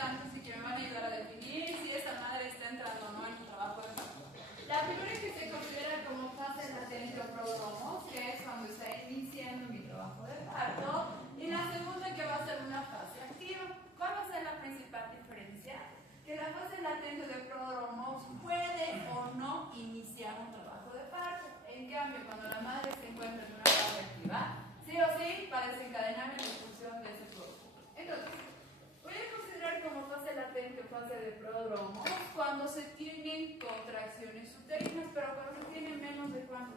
importantes y que me van a ayudar a definir si esa madre está entrando o no en un trabajo de parto. La primera que se considera como fase latente o prodromo, que es cuando está iniciando mi trabajo de parto, y la segunda que va a ser una fase activa. ¿Cuál va a ser la principal diferencia? Que la fase latente de prodromo puede o no iniciar un trabajo de parto. En cambio, cuando la madre se encuentra en una fase activa, sí o sí va a desencadenar la expulsión de ese producto. Entonces, voy a considerar como fase latente o fase de prodromo cuando se tienen contracciones uterinas, pero cuando se tienen menos de cuánto.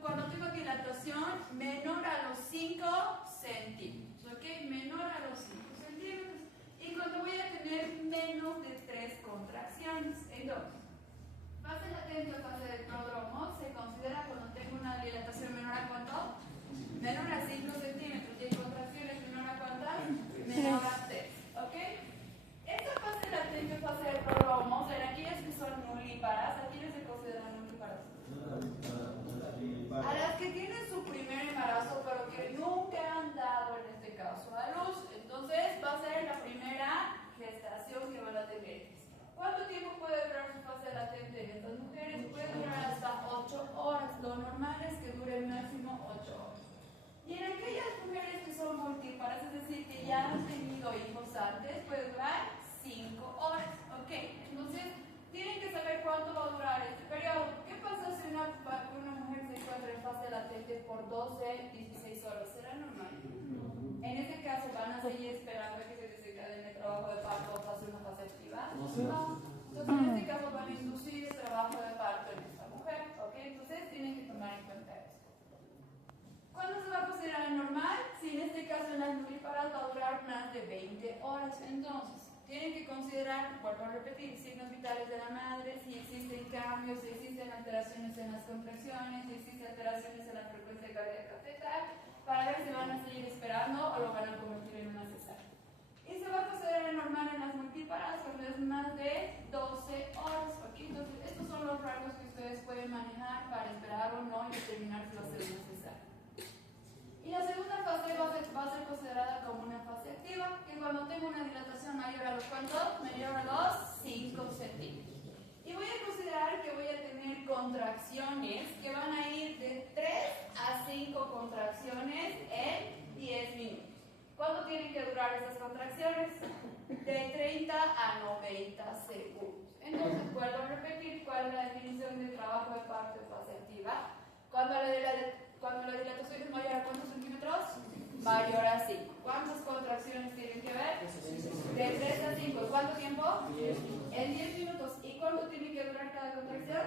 Cuando tengo dilatación menor a los 5 centímetros, ¿ok? Menor a los 5 centímetros. Y cuando voy a tener menos de 3 contracciones. Entonces, fase latente o fase de prodromo se considera cuando tengo una dilatación menor a ¿cuánto? Menor a 5 centímetros. ¿Y contracciones menor a cuántas? Menor a 3. ¿Ok? Esta fase latente o fase de prodromo, en aquellas que son nulíparas, ¿a quiénes se consideran nulíparas? A las que tienen su primer embarazo, pero que nunca han dado, en este caso, a luz. Entonces, va a ser la primera gestación que van a tener. ¿Cuánto tiempo puede durar su fase latente en estas mujeres? Puede durar hasta 8 horas. Lo normal es que dure máximo 8 horas. Y en aquellas mujeres que son multíparas, es decir, que ya han tenido hijos antes, puede durar 5 horas. ¿Ok? Entonces, tienen que saber cuánto va a durar este periodo. ¿Qué pasa si una mujer se encuentra en fase latente por 12, 16 horas? ¿Será normal? En este caso, ¿van a seguir esperando a que se desencadene el trabajo de parto o pase una fase activa? No. Entonces, en este caso, van a inducir el trabajo de parto en esta mujer. ¿Ok? Entonces, tienen que tomar en cuenta esto. ¿Cuándo se va a considerar normal? Si en este caso en las nulíparas va a durar más de 20 horas. Entonces, tienen que considerar, vuelvo a repetir, signos vitales de la madre, si existen cambios, si existen alteraciones en las contracciones, si existen alteraciones en la frecuencia cardíaca fetal, para ver si van a seguir esperando o lo van a convertir en una cesárea. Y se va a considerar normal en las multíparas cuando es más de 12 horas. ¿Okay? Entonces, estos son los rangos que ustedes pueden manejar para esperar o no y determinar si va a ser una cesárea. Y la segunda fase va a ser considerada como una fase activa, que cuando tengo una dilatación mayor a los ¿cuántos? Mayor a los 5 centímetros. Y voy a considerar que voy a tener contracciones que van a ir de 3 a 5 contracciones en 10 minutos. ¿Cuánto tienen que durar esas contracciones? De 30 a 90 segundos. Entonces, vuelvo a repetir cuál es la definición de trabajo de parto en fase activa. Cuando la dilatación es mayor a ¿cuántos centímetros? Mayor a 5. ¿Cuántas contracciones tienen que ver? De 3 a 5. ¿Cuánto tiempo? En 10 minutos. ¿Y cuánto tiene que durar cada contracción?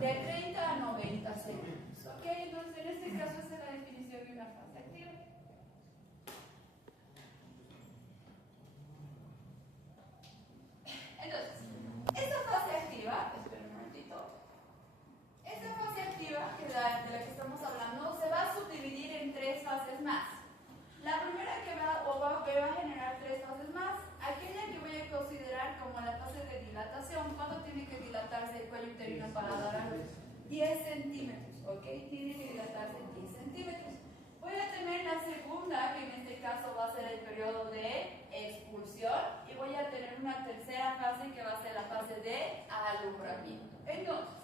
De 30 a 90 segundos. ¿Ok? Entonces, en este caso, esa es la definición de una fase activa. Entonces, esta fase activa, esperen un momentito. Esta fase activa, de la que estamos hablando, se va a subdividir en 3 fases más. La primera que va a generar 3 fases más, aquella que voy a considerar como la fase de dilatación. ¿Cuándo tiene que dilatarse el cuello uterino para dar a luz? 10 centímetros, ¿ok? Tiene que dilatarse 10 centímetros. Voy a tener la segunda, que en este caso va a ser el periodo de expulsión, y voy a tener una tercera fase que va a ser la fase de alumbramiento. Entonces,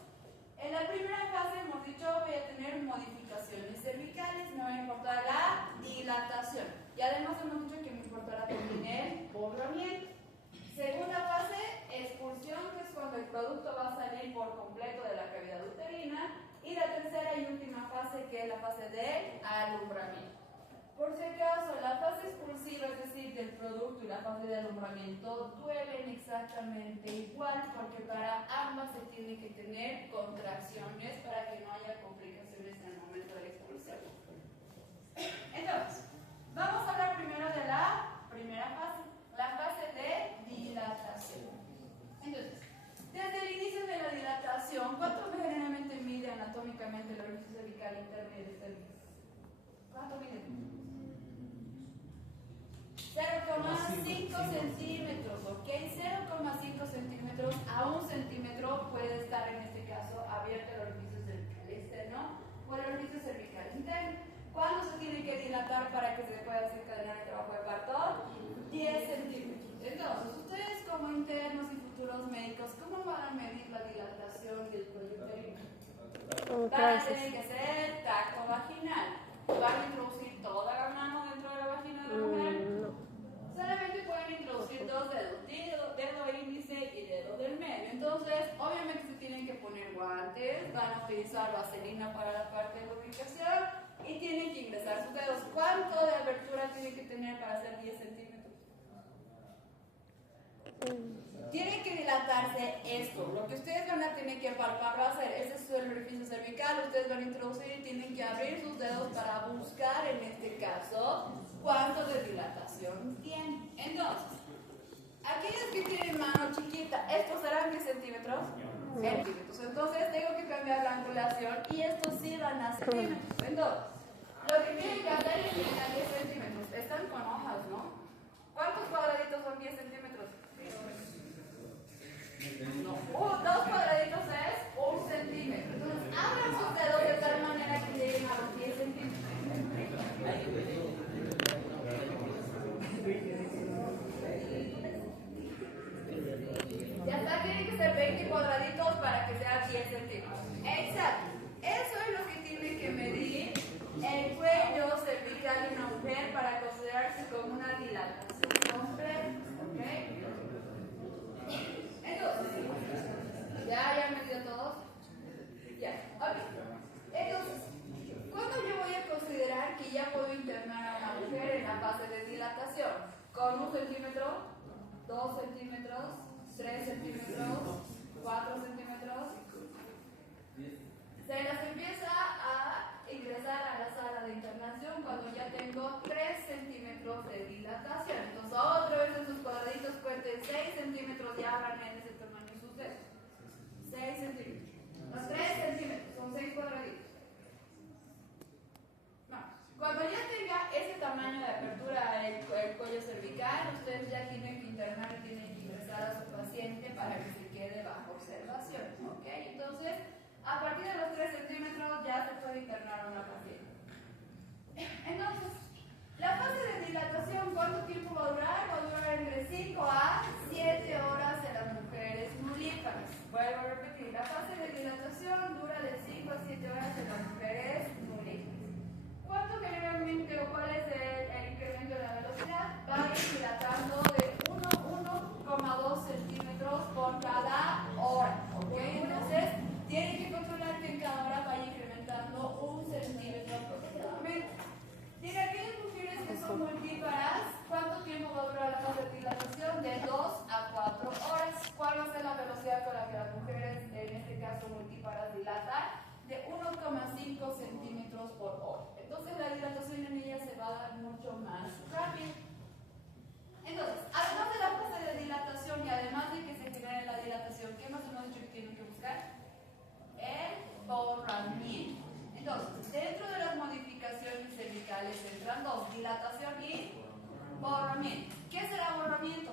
en la primera fase hemos dicho voy a tener modificaciones cervicales, me va a importar la dilatación. Y además hemos dicho que me importará también el poblamiento. Segunda fase, expulsión, que es cuando el producto va a salir por completo de la cavidad uterina. Y la tercera y última fase, que es la fase de alumbramiento. Por si acaso, la fase expulsiva, es decir, del producto, y la fase de alumbramiento duelen exactamente igual, porque para ambas se tiene que tener contracciones para que no haya complicaciones en el momento de la expulsión. Entonces, vamos a hablar primero de la primera fase, la fase de dilatación. Entonces, desde el inicio de la dilatación, ¿cuánto generalmente mide anatómicamente el orificio cervical interno y externo? ¿Cuánto mide? 0,5 centímetros, ¿ok? 0,5 centímetros a 1 centímetro puede estar en este caso abierto el orificio cervical externo o el orificio cervical interno. ¿Cuándo se tiene que dilatar para que se pueda desencadenar el trabajo futuros médicos, ¿cómo van a medir la dilatación del cuello uterino? ¿Cómo Van a haces? tener que hacer tacto vaginal. Van a introducir toda la mano dentro de la vagina de la mujer. No. Solamente pueden introducir dos dedos, dedo índice y dedo del medio. Entonces, obviamente se tienen que poner guantes, van a utilizar vaselina para la parte de lubricación y tienen que ingresar sus dedos. ¿Cuánto de abertura tiene que tener para hacer 10 centímetros? Tiene que dilatarse esto. Lo que ustedes van a tener que palpar va a ser, ese es el orificio cervical, ustedes van a introducir y tienen que abrir sus dedos para buscar, en este caso, cuánto de dilatación tiene. Entonces, aquellos que tienen mano chiquita, ¿estos serán 10 centímetros? Centímetros. Entonces, tengo que cambiar la angulación y estos sí van a centímetros. Entonces, lo que tienen que hacer es llenar 10 centímetros. Están con hojas, ¿no? ¿Cuántos cuadraditos son 10 centímetros? No, dos cuadraditos es 1 centímetro. Entonces, abran sus dedos de tal manera que lleguen a los 10 centímetros. Ya está, tienen que ser 20 cuadraditos para que sea 10 centímetros. Exacto. Eso es lo que tiene que medir el cuello cervical de una mujer para considerarse como una dilatación completa. ¿Ok? Entonces, ¿ya han medido todos? Ya, ok. Entonces, ¿cuándo yo voy a considerar que ya puedo internar a una mujer en la fase de dilatación? ¿Con 1 centímetro? 2 centímetros, 3 centímetros, 4 centímetros. Se las empieza a ingresar a la sala de internación cuando ya tengo 3 centímetros de dilatación. Entonces, otra vez en sus cuadraditos cuenten 6 centímetros y abran en ese tamaño sus dedos. 6 centímetros. Los 3 centímetros son 6 cuadraditos. No. Cuando ya tenga ese tamaño de apertura el cuello cervical, ustedes ya tienen que internar y tienen que ingresar a su paciente para que se quede bajo observación. ¿Ok? Entonces, a partir de los 3 centímetros ya se puede internar a una paciente. Entonces, la fase de dilatación, ¿cuánto tiempo va a durar? Va a durar entre 5 a 7 horas en las mujeres nulíparas. Vuelvo a repetir, la fase de dilatación dura de 5 a 7 horas en las mujeres nulíparas. ¿Cuánto generalmente o cuál es el incremento de la velocidad? Va a ir dilatando de 1,2 centímetros por cada hora. ¿Ok? Entonces, tienen que controlar que en cada hora vaya incrementando 1 centímetro aproximadamente. Y aquellas mujeres que son multíparas, ¿cuánto tiempo va a durar la fase de dilatación? De 2 a 4 horas. ¿Cuál va a ser la velocidad con la que las mujeres, en este caso multíparas, dilatan? De 1,5 centímetros por hora. Entonces la dilatación en ellas se va a dar mucho más rápido. Entonces, además de la fase de dilatación y además de que se genere la dilatación, ¿qué más hemos dicho que tienen que buscar? El borramiento. Entonces, dentro de las modificaciones cervicales entran dos, dilatación y borramiento. ¿Qué será borramiento?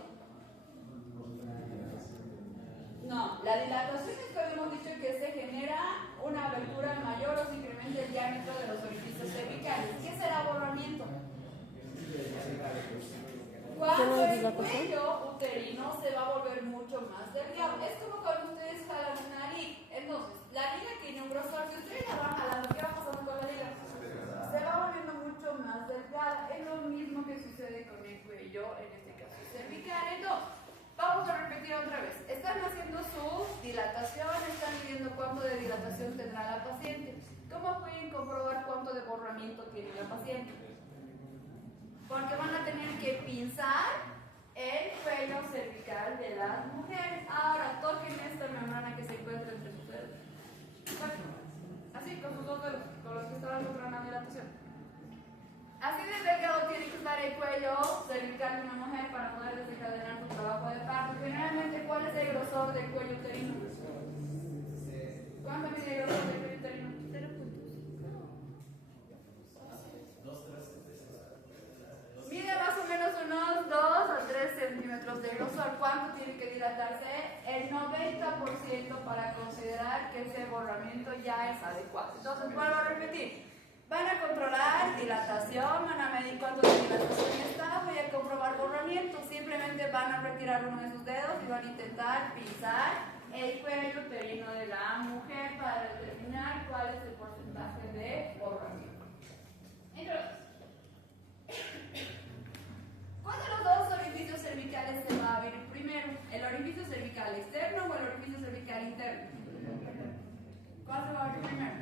No, la dilatación es cuando hemos dicho que se genera una abertura mayor o se incrementa el diámetro de los orificios cervicales. ¿Qué será borramiento? Cuando el cuello uterino se va a volver mucho más delgado. Es como cuando ustedes jalan una liga. Entonces, la liga tiene un grosor. Si ustedes la van jalando, ¿qué va pasando con la liga? Se va volviendo mucho más delgada. Es lo mismo que sucede con el cuello, en este caso cervical. Entonces, vamos a repetir otra vez. Están haciendo su dilatación, están midiendo cuánto de dilatación tendrá la paciente. ¿Cómo pueden comprobar cuánto de borramiento tiene la paciente? Porque van a tener que pinzar el cuello cervical de las mujeres. Ahora, toquen esta membrana que se encuentra entre sus dedos. Así, con sus dos dedos, con los que estaban logrando la dilatación. Así de delgado tiene que estar el cuello cervical de una mujer para poder desencadenar su trabajo de parto. Generalmente, ¿cuál es el grosor del cuello uterino? ¿Cuánto mide el grosor del cuello uterino? 0 puntos. Mide más o menos unos 2 a 3 centímetros de grosor. ¿Cuánto tiene que dilatarse? El 90% para considerar que ese borramiento ya es adecuado. Entonces, vuelvo a repetir. Van a controlar dilatación, van a medir cuánto de dilatación está, voy a comprobar borramiento. Simplemente simplemente van a retirar uno de sus dedos y van a intentar pisar el cuello uterino de la mujer para determinar cuál es el porcentaje de borramiento. Entonces, ¿cuál de los dos orificios cervicales se va a abrir primero? ¿El orificio cervical externo o el orificio cervical interno? ¿Cuál se va a abrir primero?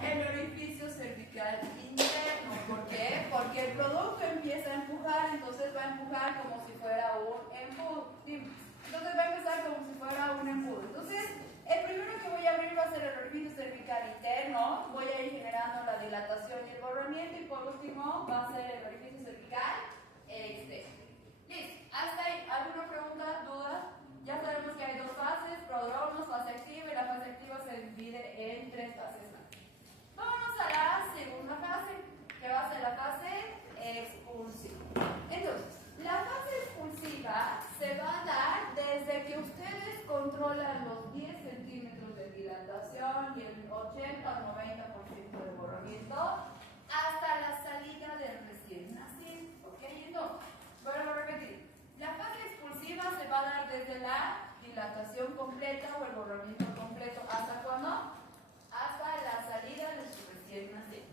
El orificio cervical interno. ¿Por qué? Porque el producto empieza a empujar, entonces va a empujar como si fuera un embudo. Entonces va a empezar como si fuera un embudo. Entonces, el primero que voy a abrir va a ser el orificio cervical interno. Voy a ir generando la dilatación y el borramiento. Y por último va a ser el orificio cervical externo. Listo. ¿Hasta ahí? ¿Alguna pregunta, duda? Ya sabemos que hay dos fases, prodromos, fase activa, y la fase activa se divide en tres fases más. Vámonos a la segunda fase, que va a ser la fase expulsiva. Entonces, la fase expulsiva se va a dar desde que ustedes controlan los 10 centímetros de dilatación y el 80 o 90% de borramiento hasta la salida del recién nacido. ¿Ok? Entonces, vuelvo a repetir. La fase expulsiva se va a dar desde la dilatación completa o el borramiento completo. ¿Hasta cuándo? Hasta la salida de su recién nacido.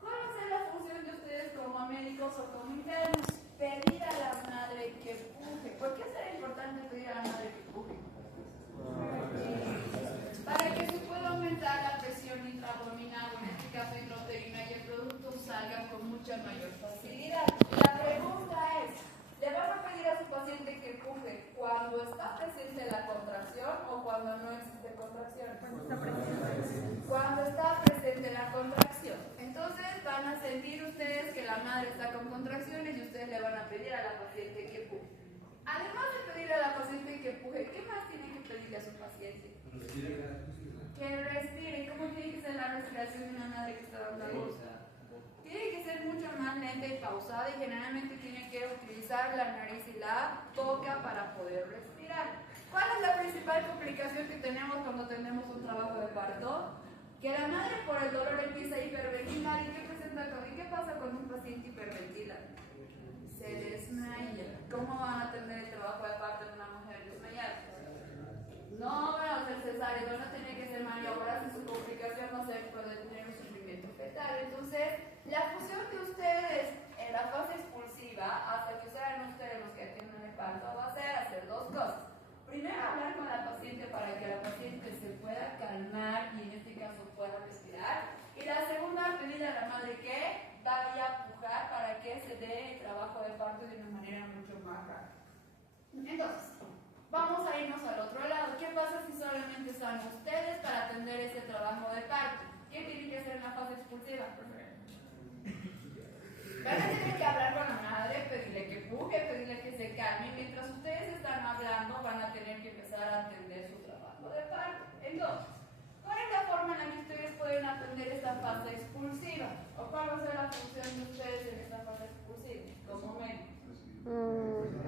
¿Cuál va a ser la función de ustedes como médicos o como internos? Pedir a la madre que puje. ¿Por qué será importante pedir a la madre que puje? Para que se pueda aumentar la presión intraabdominal, en este caso intrauterina, y el producto salga con mucha mayor facilidad. La pregunta es, ¿le van a pedir a su paciente que puje cuando está presente la contracción o cuando no existe contracción? Cuando está presente la contracción. Entonces van a sentir ustedes que la madre está con contracciones y ustedes le van a pedir a la paciente que puje. Además de pedirle a la paciente que puje, ¿qué más tiene que pedirle a su paciente? Que respire. ¿Cómo tiene que ser la respiración de una madre que está dando a luz? Tiene que ser mucho más lenta y pausada, y generalmente tiene que utilizar la nariz y la boca para poder respirar. ¿Cuál es la principal complicación que tenemos cuando tenemos un trabajo de parto? Que la madre por el dolor empieza a hiperventilar. ¿Y qué pasa cuando un paciente hiperventila? Se desmaya. ¿Cómo van a atender el trabajo de parto en una mujer desmayada? No van a hacer cesárea, van a tener que hacer maniobras y su complicación va a ser poder tener un sufrimiento fetal. Entonces, la función de ustedes en la fase expulsiva, hasta que sean ustedes los que atiendan el parto, va a ser hacer dos cosas. Primero, hablar con la paciente para que la paciente se pueda calmar y en este caso pueda respirar. Y la segunda, pedirle a la madre que vaya a pujar para que se dé el trabajo de parto de una manera mucho más rápida. Entonces, vamos a irnos al otro lado. ¿Qué pasa si solamente están ustedes para atender ese trabajo de parto? ¿Qué tienen que hacer en la fase expulsiva? Van a tener que hablar con la madre, pedirle que puje, pedirle que se calme. Mientras ustedes están hablando, van a tener que empezar a atender su trabajo de parto. Entonces, ¿cuál es la forma en la que ustedes pueden atender esta fase expulsiva? ¿O cuál va a ser la función de ustedes en esta fase expulsiva? Como médicos.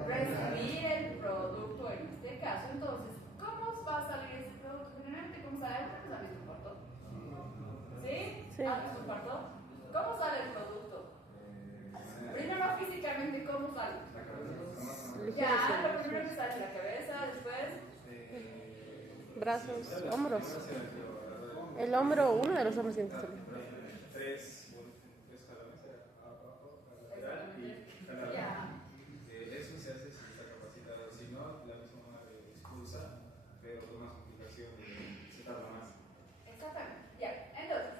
Recibir el producto en este caso. Entonces, ¿cómo va a salir ese producto? Generalmente, ¿cómo sale? ¿Cómo sale su parto? ¿Sí? Sí. ¿Hace su parto? ¿Cómo sale el producto? Primero físicamente, ¿cómo sale? Ya, lo primero que sale es la cabeza, después brazos, hombros. El hombro, uno de los hombros tiene que salir. Tres jalones abajo, lateral y canal. Eso se hace si está capacitado. Si no, la misma madre expulsa, pero con más complicación se tarda más. exactamente. Ya, entonces,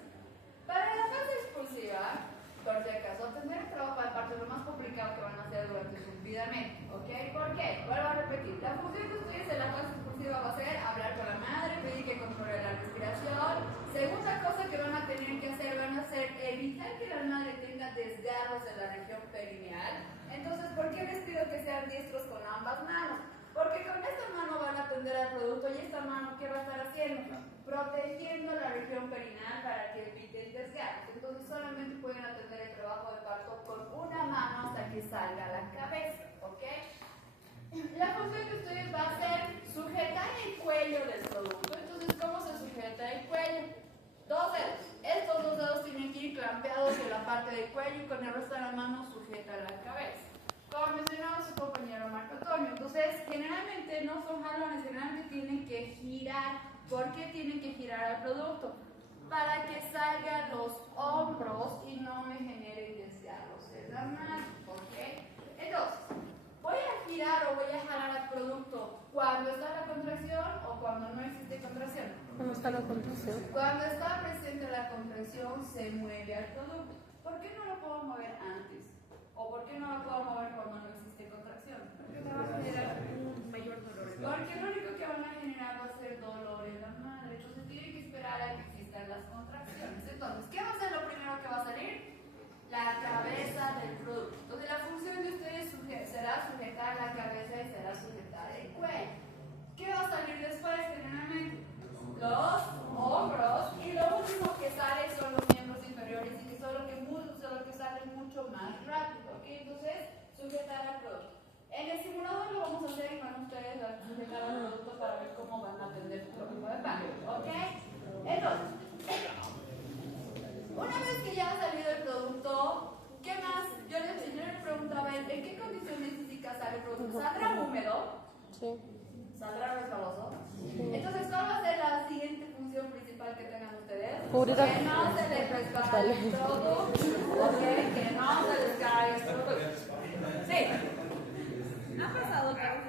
para la fase expulsiva, por si acaso, atender el trabajo de parto es lo más complicado que van a hacer durante su vida médica. ¿Ok? ¿Por qué? Vuelvo a repetir. La función de ustedes en la fase expulsiva va a ser hablar con la madre, pedir que controle la respiración. Segunda cosa que van a tener que hacer, van a ser evitar que la madre tenga desgarros en la región perineal. Entonces, ¿por qué les pido que sean diestros con ambas manos? Porque con esta mano van a atender al producto y esta mano, ¿qué va a estar haciendo? Protegiendo la región perineal para que eviten desgarros. Entonces, solamente pueden atender el trabajo de parto con una mano hasta que salga la cabeza, ¿ok? La función de ustedes va a ser sujetar el cuello del producto. Entonces, ¿cómo se sujeta el cuello? Dos dedos. Estos dos dedos tienen que ir clampeados en la parte del cuello y con el resto de la mano sujeta la cabeza. como mencionaba su compañero Marco Antonio. Entonces, generalmente no son jalones, generalmente tienen que girar. ¿Por qué tienen que girar el producto? Para que salgan los hombros y no me generen desgarros en la mano. ¿Ok? Entonces, ¿voy a girar o voy a jalar al producto cuando está la contracción o cuando no existe contracción? ¿Cómo está la contracción? Cuando está presente la contracción, se mueve el producto. ¿Por qué no lo puedo mover antes? ¿O por qué no lo puedo mover cuando no existe contracción? Porque me va a generar un mayor dolor. Porque lo único que van a generar va a ser dolor en la madre. Entonces tienen que esperar a que existan las contracciones. Entonces, ¿qué va a ser lo primero que va a salir? La cabeza del producto. Entonces, la función de ustedes será sujetar la cabeza y será sujetar el cuello. ¿Qué va a salir después generalmente? Los hombros, y lo último que sale son los miembros inferiores y que solo que sale mucho más rápido. ¿Ok? Entonces, sujetar al producto. En el simulador lo vamos a hacer y van ustedes a sujetar al producto para ver cómo van a atender su próximo de pan. ¿Ok? Entonces, una vez que ya ha salido el producto, ¿qué más? Yo les preguntaba, ¿en qué condiciones físicas sale el producto? ¿Saldrá húmedo? Sí. ¿Saldrá resbaloso? Entonces, ¿cuál va a ser la siguiente función principal que tengan ustedes? Cubrir. Que no se les resbale el producto. ¿Ok? Que no se les caiga el producto. Sí. ¿Ha pasado casos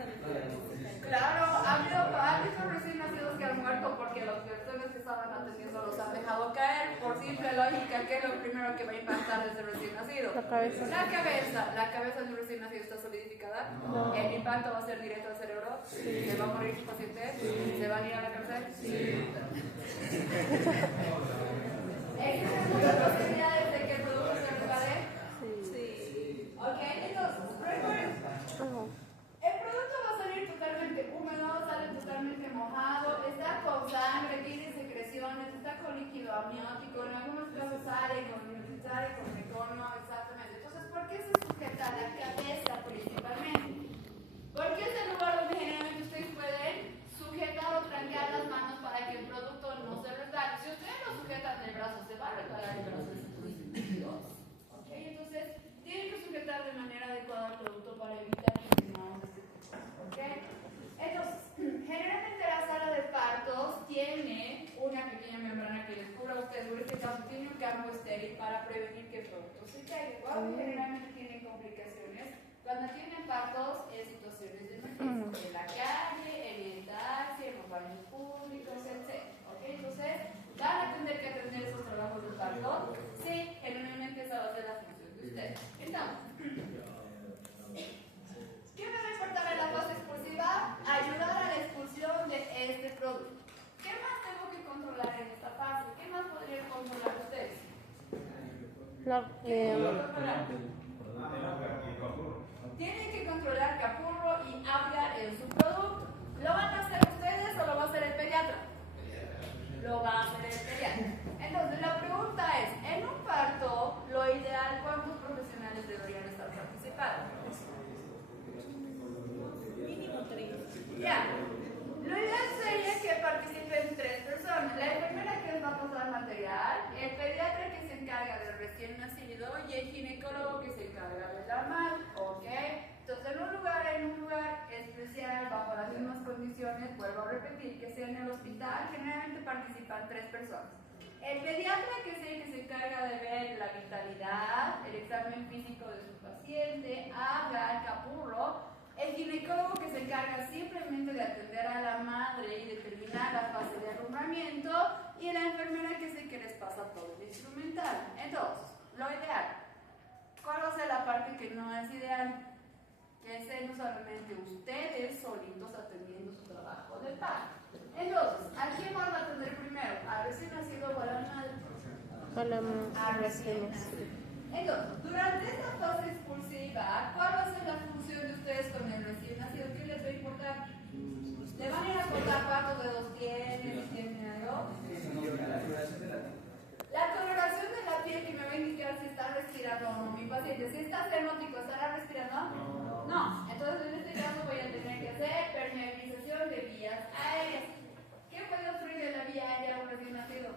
Claro, ha habido recién nacidos que han muerto porque las personas que estaban atendiendo los han dejado caer. Por simple lógica, ¿qué es lo primero que va a impactar desde el recién nacido? La cabeza. La cabeza de un recién nacido está solidificada. No. El impacto va a ser directo al cerebro. Sí. ¿Se va a morir su paciente? Sí. ¿Se va a ir a la cárcel? Sí. ¿Existen muchas posibilidades de que el producto se resbale? Sí. Ok, entonces, recuerden. Ajá. El producto va a salir totalmente húmedo, sale totalmente mojado, está con sangre, tiene secreciones, está con líquido amniótico, en algunos casos sale con metono, exactamente. Entonces, ¿por qué se sujeta la cabeza principalmente? Porque es el lugar donde generalmente ustedes pueden sujetar o tranquear las manos para que el producto no se resbale. Si ustedes lo sujetan del brazo, se va a resbalar el brazo de sus hijos. ¿Ok? Entonces, tienen que sujetar de manera adecuada el producto para evitar que tengamos este proceso. ¿Ok? Entonces, generalmente la sala de partos tiene una pequeña membrana que les cubra a ustedes, en este caso tiene un campo estéril para prevenir que el producto se caiga. Cuando generalmente tienen complicaciones, cuando tienen partos en situaciones de emergencia, en la calle, evitarse, en los baños públicos, etc. ¿Ok? Entonces, van a tener que atender esos trabajos de parto. Sí, generalmente esa va a ser la función de ustedes. Entonces, ¿qué me va a importar en la fase expulsiva? Ayudar a la expulsión de este producto. ¿Qué más tengo que controlar en esta fase? ¿Qué más podrían controlar ustedes? ¿Qué tengo que controlar? Tienen que controlar capurro y hablar en su producto. ¿Lo van a hacer ustedes o lo va a hacer el pediatra? Lo va a hacer el pediatra. Entonces, la pregunta es, en un parto, lo ideal, ¿cuántos profesionales deberían estar participando? mínimo 3? Ya. Lo ideal sería que participen 3 personas. La enfermera que les va a pasar material, el pediatra que se encarga del recién nacido y el ginecólogo que se encarga de la madre. ¿Ok? Entonces, en un lugar especial, bajo las mismas condiciones, vuelvo a repetir, que sea en el hospital, generalmente participan 3 personas. El pediatra, que es el que se encarga de ver la vitalidad, el examen físico de su paciente, habla, el capurro. El ginecólogo, que se encarga simplemente de atender a la madre y determinar la fase de arrumbramiento, y la enfermera, que es el que les pasa todo el instrumental. Entonces, lo ideal, ¿cuál va a ser la parte que no es ideal? Que estén solamente ustedes solitos atendiendo su trabajo de parto. Entonces, ¿a quién van a atender primero? ¿Al recién nacido o a la madre? A recién nacido. Entonces, durante esta fase expulsiva, ¿cuál va a ser la función de ustedes con el recién nacido? ¿Qué les va a importar? ¿Le van a ir a cortar cuántos dedos tienen? ¿Tienen algo? La coloración de la piel, que me va a indicar si está respirando o no mi paciente. Si está frenótico, ¿estará respirando? No. Entonces, en este caso voy a tener que hacer permeabilización de vías aéreas. ¿Qué puede obstruir la vía aérea a un recién nacido?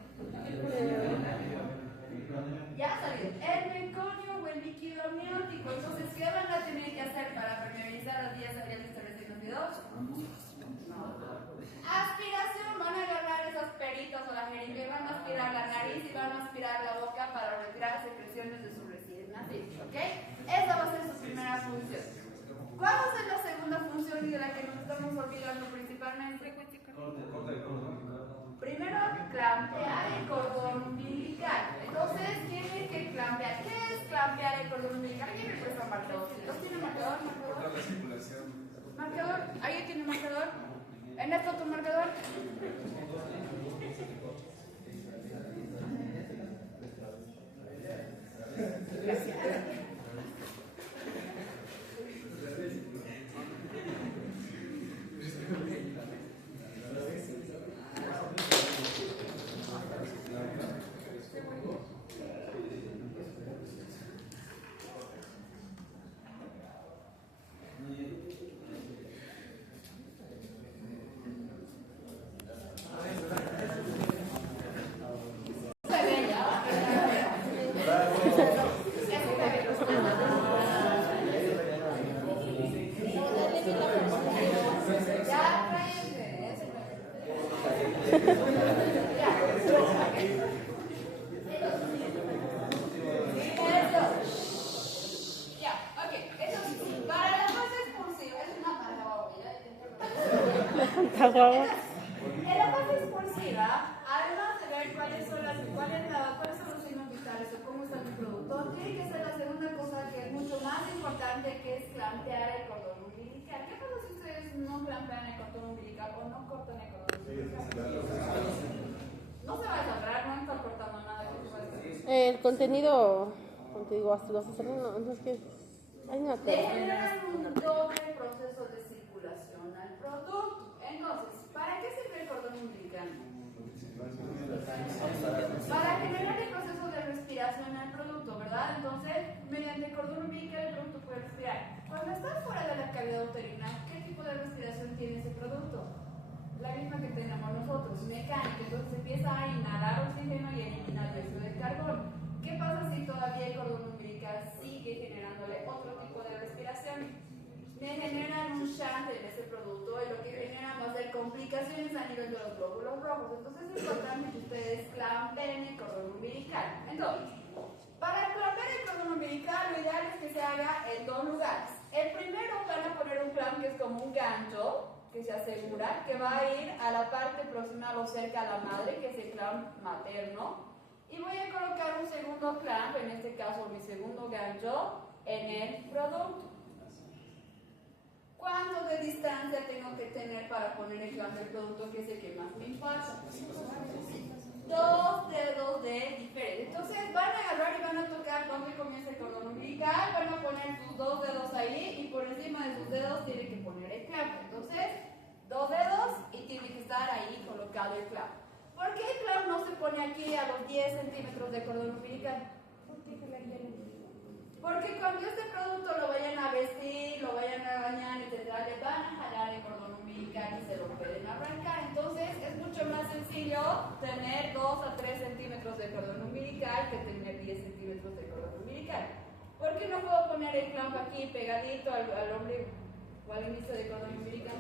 Ya ha salido. El meconio o el líquido amniótico. Entonces, ¿qué van a tener que hacer Aspiración, van a agarrar esas peritas o la jeringa y van a aspirar la nariz y van a aspirar la boca para retirar secreciones de su recién nacido, ¿ok? Esa va a ser su primera función. ¿Cuál va a ser la segunda función y de la que nos estamos olvidando principalmente? Primero, clampear el cordón umbilical. Entonces, tiene que clampear. ¿Qué es clampear el cordón umbilical? ¿Quién me presta marcador? ¿Tiene marcador? ¿Marcador? ¿Alguien tiene marcador? ¿Ernesto, tu marcador? Gracias. En la fase expulsiva, además de ver cuáles son los signos vitales o cómo está el producto, tiene que ser la segunda cosa que es mucho más importante, que es clampear el cordón umbilical. ¿Qué pasa si ustedes no clampean el cordón umbilical o no cortan el cordón umbilical? No se va a desarrollar, no está cortando nada. El contenido, como te digo, hasta los no es que hay una Le generan un doble proceso de circulación al producto. Entonces, ¿para qué sirve el cordón umbilical? Para generar el proceso de respiración al producto, ¿verdad? Entonces, mediante el cordón umbilical el producto puede respirar. Cuando está fuera de la cavidad uterina, ¿qué tipo de respiración tiene ese producto? La misma que tenemos nosotros, mecánica. Entonces empieza a inhalar oxígeno y eliminar dióxido de carbono. ¿Qué pasa si todavía el cordón umbilical sigue generándole otro tipo de respiración? Me generan un shunt en ese producto y lo que genera va a ser complicaciones a nivel de los glóbulos rojos. Entonces es importante que ustedes clampen el cordón umbilical. Entonces, para clampear el cordón umbilical lo ideal es que se haga en dos lugares. El primero van a poner un clamp que es como un gancho, que se asegura que va a ir a la parte proximal o cerca a la madre, que es el clamp materno. Y voy a colocar un segundo clamp, en este caso mi segundo gancho, en el producto. ¿Cuánto de distancia tengo que tener para poner el clamp del producto, que es el que más me impacta? 2 dedos de diferencia. Entonces van a agarrar y van a tocar donde comienza el cordón umbilical, van a poner sus 2 dedos ahí y por encima de sus dedos tienen que poner el clamp. Entonces, 2 dedos y tiene que estar ahí colocado el clamp. ¿Por qué el clamp no se pone aquí a los 10 centímetros de cordón umbilical? Porque cuando este producto lo vayan a vestir, lo vayan a bañar, etc., le van a jalar el cordón umbilical y se lo pueden arrancar. Entonces es mucho más sencillo tener 2 a 3 centímetros de cordón umbilical que tener 10 centímetros de cordón umbilical. ¿Por qué no puedo poner el clamp aquí pegadito al ombligo o al inicio del cordón umbilical?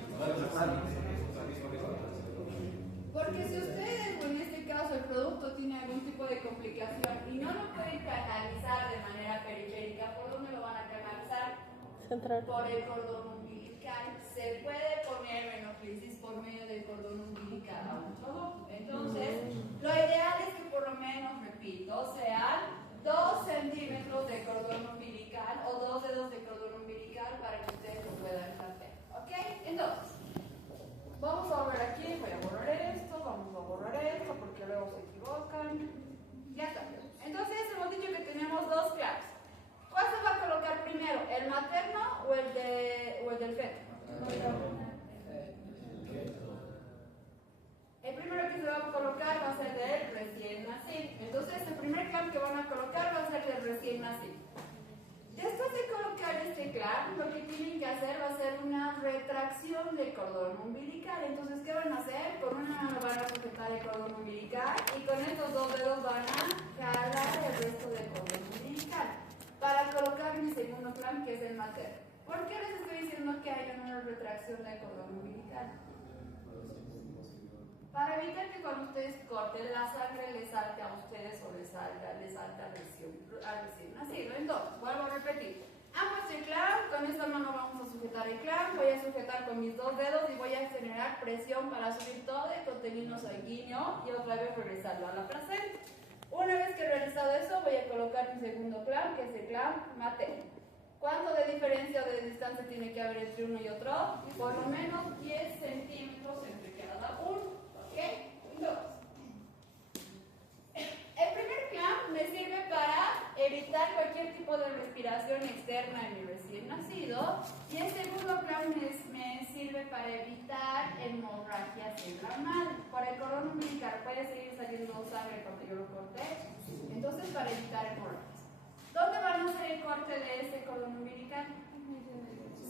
Porque si ustedes, o en este caso el producto, tiene algún tipo de complicación y no lo pueden canalizar de manera periférica, ¿por dónde lo van a canalizar? Central. Por el cordón umbilical. Se puede poner venoclisis por medio del cordón umbilical a un producto. Entonces, lo ideal es que por lo menos, repito, sean 2 centímetros de cordón umbilical o 2 dedos de cordón umbilical para que ustedes lo puedan hacer. ¿Ok? Entonces, vamos a volver aquí, voy a borrar esto, vamos a borrar esto porque luego se equivocan. Ya está. Entonces hemos dicho que tenemos 2 clamps. ¿Cuál se va a colocar primero? ¿El materno o el del feto? El primero que se va a colocar va a ser del recién nacido. Entonces el primer clamp que van a colocar va a ser del recién nacido. Después de colocar este clamp, lo que tienen que hacer va a ser una retracción del cordón umbilical. Entonces, ¿qué van a hacer? Con una mano van a sujetar el cordón umbilical y con estos 2 dedos van a jalar el resto del cordón umbilical para colocar mi segundo clamp, que es el materno. ¿Por qué les estoy diciendo que hay una retracción del cordón umbilical? Para evitar que cuando ustedes corten la sangre les salte a ustedes o les salta al recién nacido. Entonces, vuelvo a repetir. Han puesto el clamp, con esta mano vamos a sujetar el clamp, voy a sujetar con mis dos dedos y voy a generar presión para subir todo el contenido sanguíneo y otra vez regresarlo a la placenta. Una vez que he realizado eso, voy a colocar mi segundo clamp, que es el clamp materno. ¿Cuánto de diferencia o de distancia tiene que haber entre uno y otro? Por lo menos 10 centímetros entre cada uno. ¿Ok? Entonces, el primer clamp me sirve para evitar cualquier tipo de respiración externa en mi recién nacido. Y el segundo clamp me sirve para evitar hemorragias en la madre. Por el cordón umbilical puede seguir saliendo sangre cuando yo lo corté. Entonces, para evitar hemorragias. ¿Dónde van a hacer el corte de este cordón umbilical?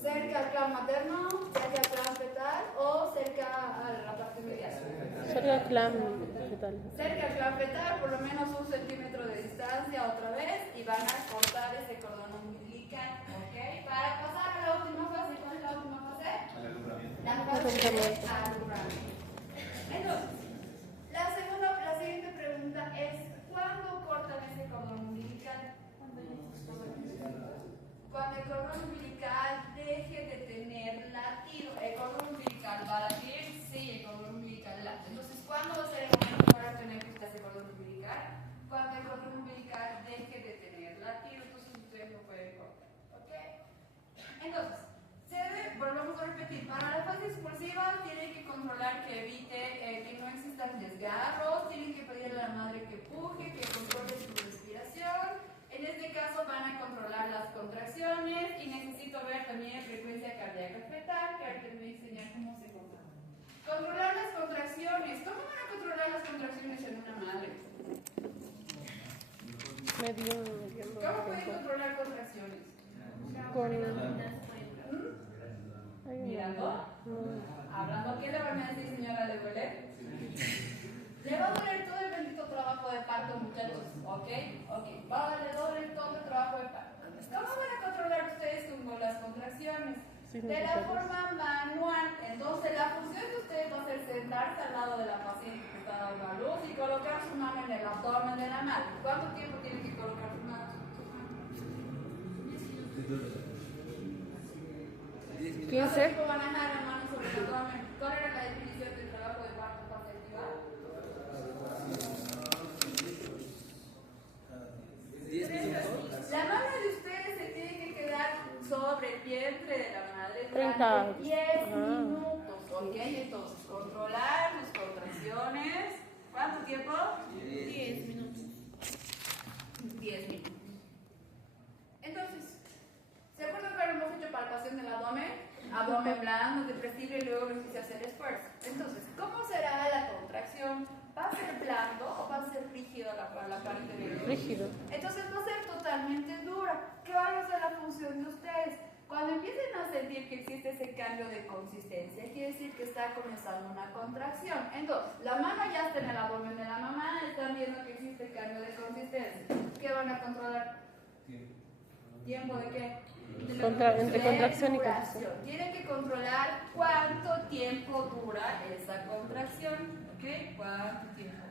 ¿Cerca al clamp materno, cerca al clamp fetal o cerca a la parte medial? Cerca al clamp fetal. Cerca al clamp fetal, por lo menos 1 centímetro de distancia otra vez y van a cortar ese cordón umbilical, ¿ok? Para pasar a la última fase, ¿cuál es la última fase? La fase de alumbramiento. Entonces, la siguiente pregunta es, ¿cuándo cortan ese cordón umbilical? Cuando el cordón umbilical deje de tener latido. ¿El cordón umbilical va a latir? Sí, el cordón umbilical late. Entonces, ¿cuándo va a ser el momento para tener que ese cordón umbilical? Cuando el cordón umbilical deje de tener latido, entonces ustedes lo pueden cortar. ¿Ok? Entonces, volvamos a repetir, para la fase expulsiva tienen que controlar que evite que no existan desgarros, tienen que pedirle a la madre que puje, que controle su respiración. En este caso van a controlar las contracciones y necesito ver también frecuencia cardíaca fetal, que ahorita me voy a enseñar cómo se controla. Controlar las contracciones. ¿Cómo van a controlar las contracciones en una madre? ¿Cómo pueden controlar contracciones? ¿Mirando? ¿Hablando? ¿Qué le van a decir, señora? ¿Le duele? Le va a doler todo el bendito trabajo de parto, muchachos, ¿ok? Ok, va a doler todo el trabajo de parto. ¿Cómo van a controlar ustedes con las contracciones? De la forma manual. Entonces, la función de ustedes va a ser sentarse al lado de la paciente que está dando a luz y colocar su mano en el abdomen de la madre. ¿Cuánto tiempo tienen que colocar su mano? 15. ¿Cuánto tiempo van a dejar la mano sobre el abdomen? ¿Cuál era la definición del trabajo de parto fase activa? 10 minutos. La mano de ustedes se tiene que quedar sobre el vientre de la madre 30. durante 10 minutos, ¿ok? Entonces, controlar sus contracciones. ¿Cuánto tiempo? 10 minutos. 10 minutos. Entonces, ¿se acuerdan que hemos hecho palpación del abdomen? Abdomen blando, depresible y luego beneficia hacer esfuerzo. Entonces, ¿cómo será la contracción? ¿Va a ser blando o va a ser rígido la parte de Rígido. Entonces va a ser totalmente dura. ¿Qué va a ser la función de ustedes? Cuando empiecen a sentir que existe ese cambio de consistencia, quiere decir que está comenzando una contracción. Entonces, la mano ya está en el abdomen de la mamá, están viendo que existe cambio de consistencia. ¿Qué van a controlar? ¿Tiempo de qué? Entre contracción y duración. contracción. Tienen que controlar cuánto tiempo dura esa contracción. ¿Ok? ¿Cuánto tiempo?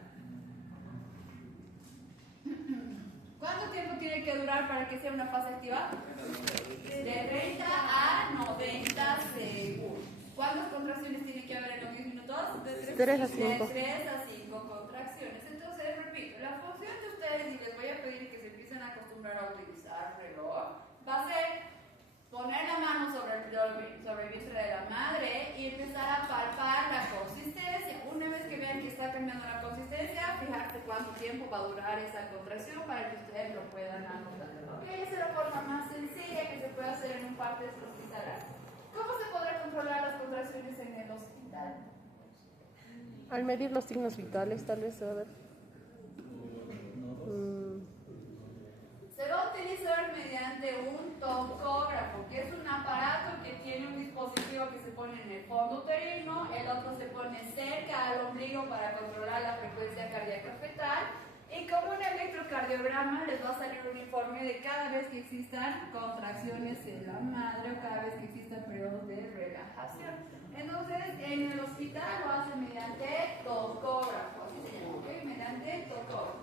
¿Cuánto tiempo tiene que durar para que sea una fase activa? De 30 a 90 segundos. ¿Cuántas contracciones tiene que haber en los 10 minutos? De 3 a 5. De 3 a 5 contracciones. Entonces, repito, la función de ustedes, y les voy a pedir que se empiecen a acostumbrar a utilizar reloj, va a ser poner la mano sobre el vientre de la madre y empezar a palpar la consistencia. Una vez que vean que está cambiando la consistencia, fijarse cuánto tiempo va a durar esa contracción para que ustedes lo puedan anotar. ¿Ok? Esa es la forma más sencilla que se puede hacer en un parto hospitalario. ¿Cómo se podrá controlar las contracciones en el hospital? Al medir los signos vitales, tal vez se va a ver. Se va a utilizar mediante un tocógrafo, que es un aparato que tiene un dispositivo que se pone en el fondo uterino, el otro se pone cerca al ombligo para controlar la frecuencia cardíaca fetal. Y como un electrocardiograma les va a salir un informe de cada vez que existan contracciones en la madre o cada vez que existan periodos de relajación. Entonces, en el hospital lo hacen mediante tocógrafo, así se llama, ¿ok? Mediante tocógrafo.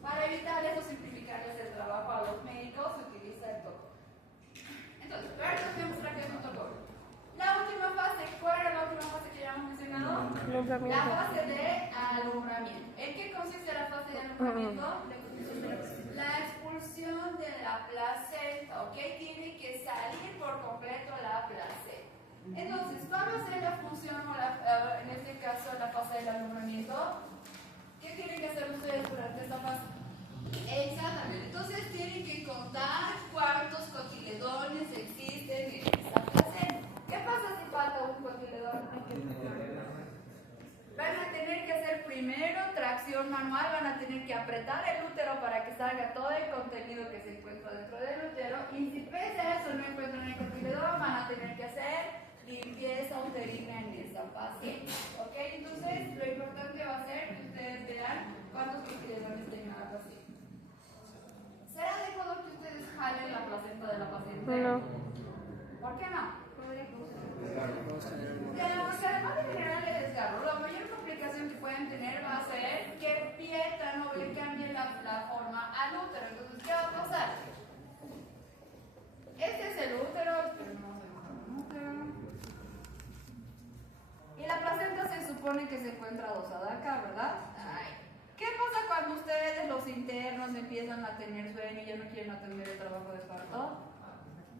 Para evitar eso, simplificarles el trabajo a los médicos, se utiliza el tocógrafo. Entonces, ahora les voy a mostrar qué es un tocógrafo. La última fase, ¿cuál era la última fase que ya hemos mencionado? La fase de alumbramiento. ¿En qué consiste la fase de alumbramiento? La expulsión de la placenta, ¿ok? Tiene que salir por completo la placenta. Entonces, ¿cuál va a ser la función, o en este caso, la fase del alumbramiento? ¿Qué tienen que hacer ustedes durante esta fase? Exactamente. Entonces, tienen que contar cuántos cotiledones existen en esa placenta. ¿Qué pasa si falta un cotiledón? Van a tener que hacer primero tracción manual, van a tener que apretar el útero para que salga todo el contenido que se encuentra dentro del útero, y si pese a eso no encuentran el cotiledón, van a tener que hacer limpieza uterina en esa paciente. ¿Ok? Entonces, lo importante va a ser que ustedes vean cuántos cotiledones tenga la paciente. ¿Será adecuado que ustedes jalen la placenta de la paciente? No. ¿Por qué no? Porque además de generar el desgarro, la mayor complicación que pueden tener va a ser que el pie tan noble cambie la forma al útero. Entonces, ¿qué va a pasar? Este es el útero, y la placenta se supone que se encuentra adosada acá, ¿verdad? Ay. ¿Qué pasa cuando ustedes, los internos, empiezan a tener sueño y ya no quieren atender el trabajo de parto?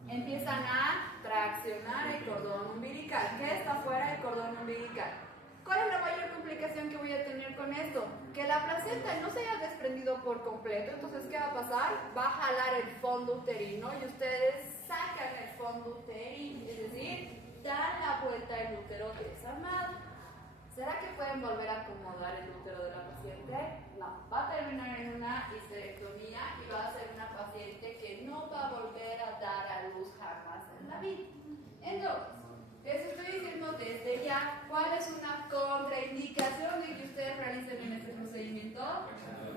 Empiezan a traccionar el cordón umbilical. ¿Qué está fuera del cordón umbilical? ¿Cuál es la mayor complicación que voy a tener con esto? Que la placenta no se haya desprendido por completo. Entonces, ¿qué va a pasar? Va a jalar el fondo uterino y ustedes sacan el fondo uterino, es decir, dan la vuelta al útero desarmado. ¿Será que pueden volver a acomodar el útero de la paciente? No, va a terminar en una histerectomía y va a ser una paciente que no va a volver a dar a luz jamás en la vida. Entonces, les estoy diciendo desde ya cuál es una contraindicación de que ustedes realicen en este procedimiento: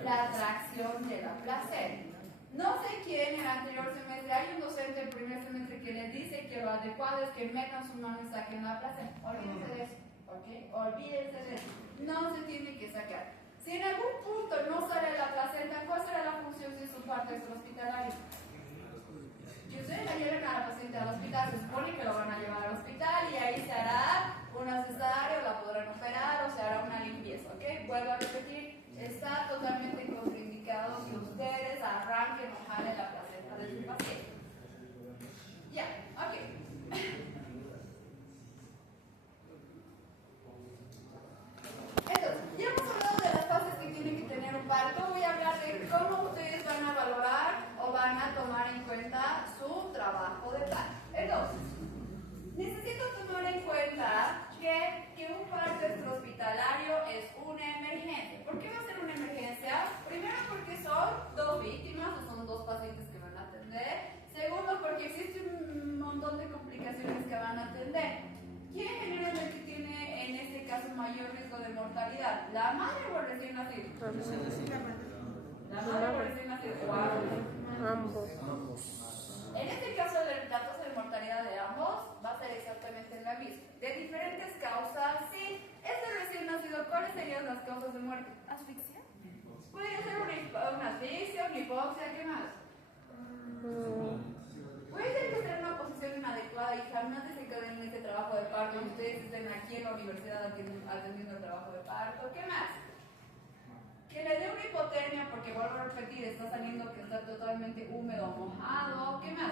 la tracción de la placenta. No sé quién en el anterior semestre, hay un docente en primer semestre que les dice que lo adecuado es que metan su mano y saquen la placenta. Olvídense de eso. ¿Ok? Olvídense de eso. No se tiene que sacar. Si en algún punto no sale la placenta, ¿cuál será la función si es un parto extrahospitalario? Que ustedes la lleven a la paciente al hospital, se supone que lo van a llevar al hospital y ahí se hará una cesárea, o la podrán operar o se hará una limpieza. ¿Ok? Vuelvo a repetir, está totalmente contraindicado que ustedes arranquen o jalen la placenta de su paciente. Ya, ok. Entonces, ya hemos hablado de las fases que tiene que tener un parto. Voy a hablar de cómo ustedes van a valorar o van a tomar en cuenta su trabajo de parto. Entonces, necesito tomar en cuenta que un parto extrahospitalario es una emergencia. ¿Por qué va a ser una emergencia? Primero, porque son dos víctimas o son dos pacientes que van a atender. Segundo, porque existe un montón de complicaciones que van a atender. ¿Quién generalmente tiene en este caso mayor riesgo de mortalidad? ¿La madre o el recién nacido? La madre o el recién nacido. Ambos. En este caso, la tasa de mortalidad de ambos va a ser exactamente la misma. De diferentes causas, sí. Este recién nacido, ¿cuáles serían las causas de muerte? ¿Asfixia? Puede ser una asfixia, una hipoxia, ¿qué más? Puede ser que estén en una posición inadecuada y jamás desencadenen este trabajo de parto y ustedes estén aquí en la universidad atendiendo el trabajo de parto. ¿Qué más? Que le dé una hipotermia porque, vuelvo a repetir, está saliendo que está totalmente húmedo o mojado. ¿Qué más?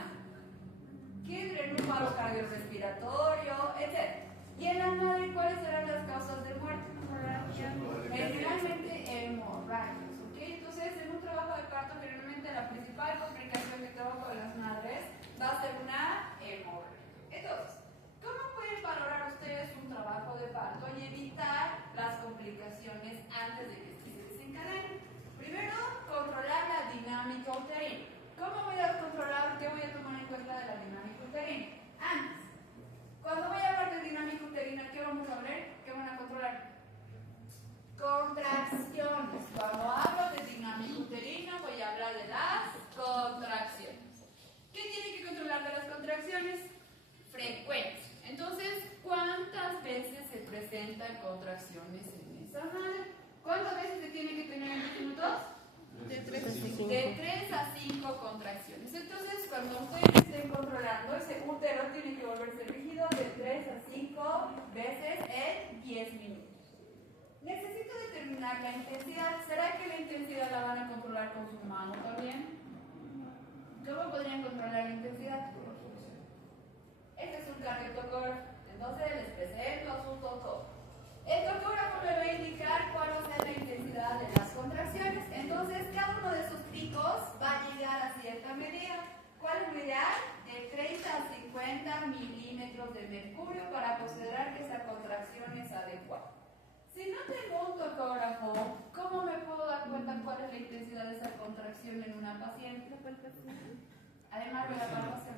Que entre en un paro cardiorrespiratorio, etc. Y en la madre, ¿cuáles serán las causas de muerte? Generalmente hemorragias. ¿Ok? Entonces, en un trabajo de parto, generalmente la principal complicación del trabajo de las madres va a ser una hemorragia. Entonces, ¿cómo pueden valorar ustedes un trabajo de parto y evitar las complicaciones antes de que se desencadenen? Primero, controlar la dinámica uterina. ¿Cómo voy a controlar? ¿Qué voy a tomar en cuenta de la dinámica uterina? Antes, cuando voy a hablar de dinámica uterina, ¿qué vamos a ver? ¿Qué van a controlar? Contracciones. Cuando hablo de cuando ustedes estén controlando, ese útero tiene que volverse rígido de 3 a 5 veces en 10 minutos. Necesito determinar la intensidad. ¿Será que la intensidad la van a controlar con su mano también? ¿Cómo podrían controlar la intensidad? Este es un cardiotocógrafo. Entonces les presento a su tocógrafo. El tocógrafo me va a indicar cuál va a ser la intensidad de las contracciones. Entonces cada uno de sus picos va a llegar a cierta medida. ¿Cuál medida? De 30 a 50 milímetros de mercurio para considerar que esa contracción es adecuada. Si no tengo un tocógrafo, ¿cómo me puedo dar cuenta cuál es la intensidad de esa contracción en una paciente? Además de la palpación.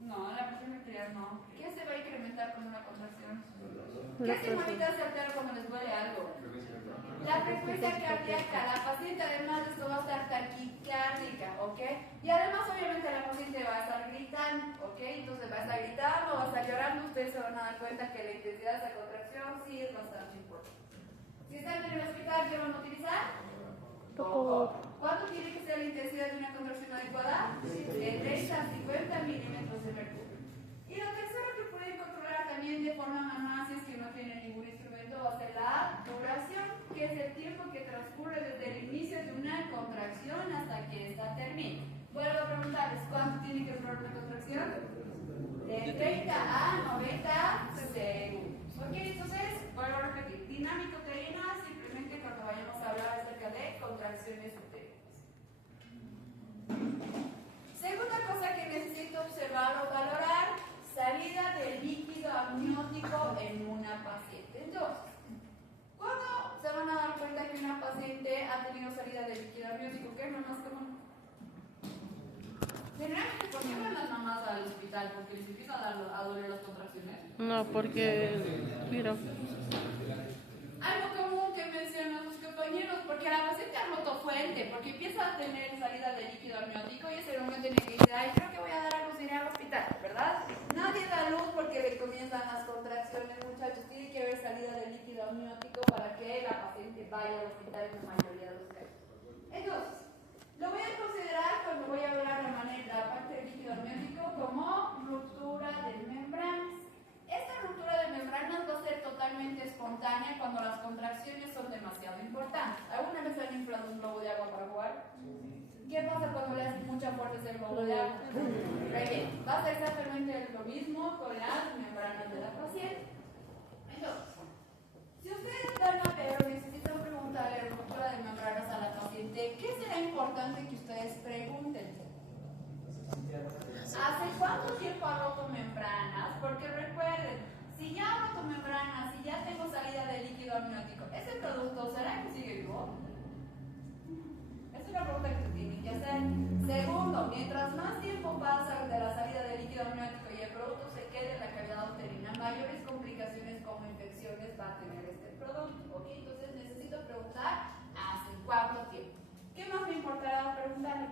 No, la presión arterial no. ¿Qué se va a incrementar con una contracción? ¿Qué significa se altera cuando les duele algo? La frecuencia cardíaca. La paciente además de esto va a estar taquicárdica, ¿ok? Y además obviamente la paciente va a estar gritando, ¿ok? Entonces va a estar gritando, va a estar llorando. Ustedes se van a dar cuenta que la intensidad de esa contracción sí es bastante importante. Si están en el hospital, ¿qué van a utilizar? ¿Cuánto tiene que ser la intensidad de una contracción adecuada? De 30 a 50 milímetros de mercurio. Y lo tercero que pueden controlar también de forma manual, si es que no tienen ningún instrumento, va a ser la duración, que es el tiempo que transcurre desde el inicio de una contracción hasta que esta termine. Vuelvo a preguntarles, ¿cuánto tiene que durar una contracción? De 30 a 90 segundos. Ok, entonces, vuelvo a repetir, dinámico uterina, simplemente cuando vayamos a hablar acerca de contracciones uterinas. Segunda cosa que necesito observar o valorar, salida de líquido amniótico en una paciente. Entonces, ¿cuándo se van a dar cuenta que una paciente ha tenido salida de líquido amniótico? ¿Qué es lo más común? Generalmente, ¿por qué van las mamás al hospital? ¿Porque les empiezan a doler las contracciones? No, porque... Mira. Algo común que mencionan sus compañeros, porque la paciente ha roto fuente, porque empieza a tener salida de líquido amniótico y es el momento en el que dice, ay, creo que voy a dar a luz, iré al hospital, ¿verdad? Nadie da luz porque le comienzan las contracciones, muchachos. Tiene que haber salida de líquido amniótico para que la paciente vaya al hospital en la mayoría de los casos. Entonces, lo voy a considerar cuando voy a hablar la parte del líquido amniótico como ruptura de membranas. Esta ruptura de membranas va a ser totalmente espontánea cuando las contracciones son demasiado importantes. ¿Alguna vez han inflado un globo de agua para jugar? ¿Qué pasa cuando le hacen mucha fuerza a ese globo de agua? Bien, va a ser exactamente lo mismo con las membranas de la paciente. Entonces, si ustedes dan a ver, necesitan preguntarle ruptura de membranas a la paciente, ¿qué será importante que ustedes pregunten? ¿Hace cuánto tiempo ha roto membranas? Porque recuerden, si ya ha roto membranas, si ya tengo salida de líquido amniótico, ¿ese producto será que sigue vivo? Es una pregunta que se tienen que hacer. Segundo, mientras más tiempo pasa de la salida de líquido amniótico y el producto se quede en la cavidad uterina, mayores complicaciones como infecciones va a tener este producto. ¿Ok? Entonces necesito preguntar ¿hace cuánto tiempo? ¿Qué más me importará preguntarle?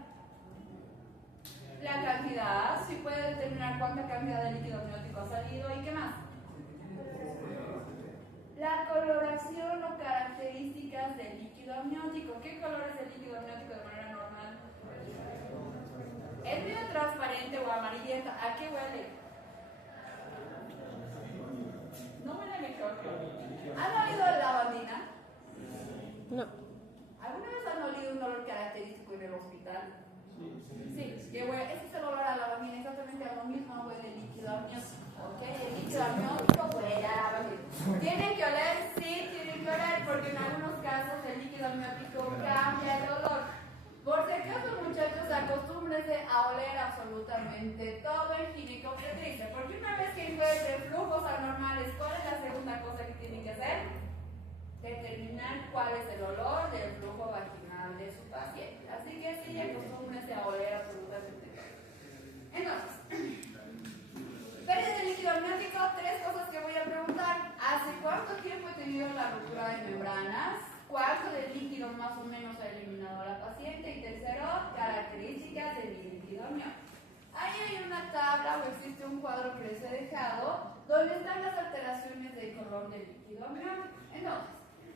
La cantidad, si puede determinar cuánta cantidad de líquido amniótico ha salido y qué más. La coloración o características del líquido amniótico. ¿Qué color es el líquido amniótico de manera normal? ¿Es medio transparente o amarillenta? ¿A qué huele? No huele a mejor. ¿Han olido la lavandina? No. ¿Alguna vez han olido un olor característico en el hospital? Sí, que huele. Ese es el olor a lavandina, exactamente a lo mismo huele el líquido amniótico. ¿Ok? El líquido amniótico huele a lavandina. ¿Tienen que oler? Sí, tienen que oler, porque en algunos casos el líquido amniótico cambia el olor. Por si acaso, muchachos, acostúmbrense a oler absolutamente todo en ginecobstetricia, porque una vez que encuentren flujos anormales, ¿cuál es la segunda cosa que tienen que hacer? Determinar cuál es el olor del flujo vaginal de su paciente. Así que sí, acostúmbrense a oler absolutamente todo. Entonces, pérdida de líquido amniótico, tres cosas que voy a preguntar. ¿Hace cuánto tiempo he tenido la ruptura de membranas? ¿Cuánto de líquido más o menos ha eliminado a la paciente? Y tercero, características del líquido amniótico. Ahí hay una tabla o existe un cuadro que les he dejado donde están las alteraciones del color del líquido amniótico. Entonces,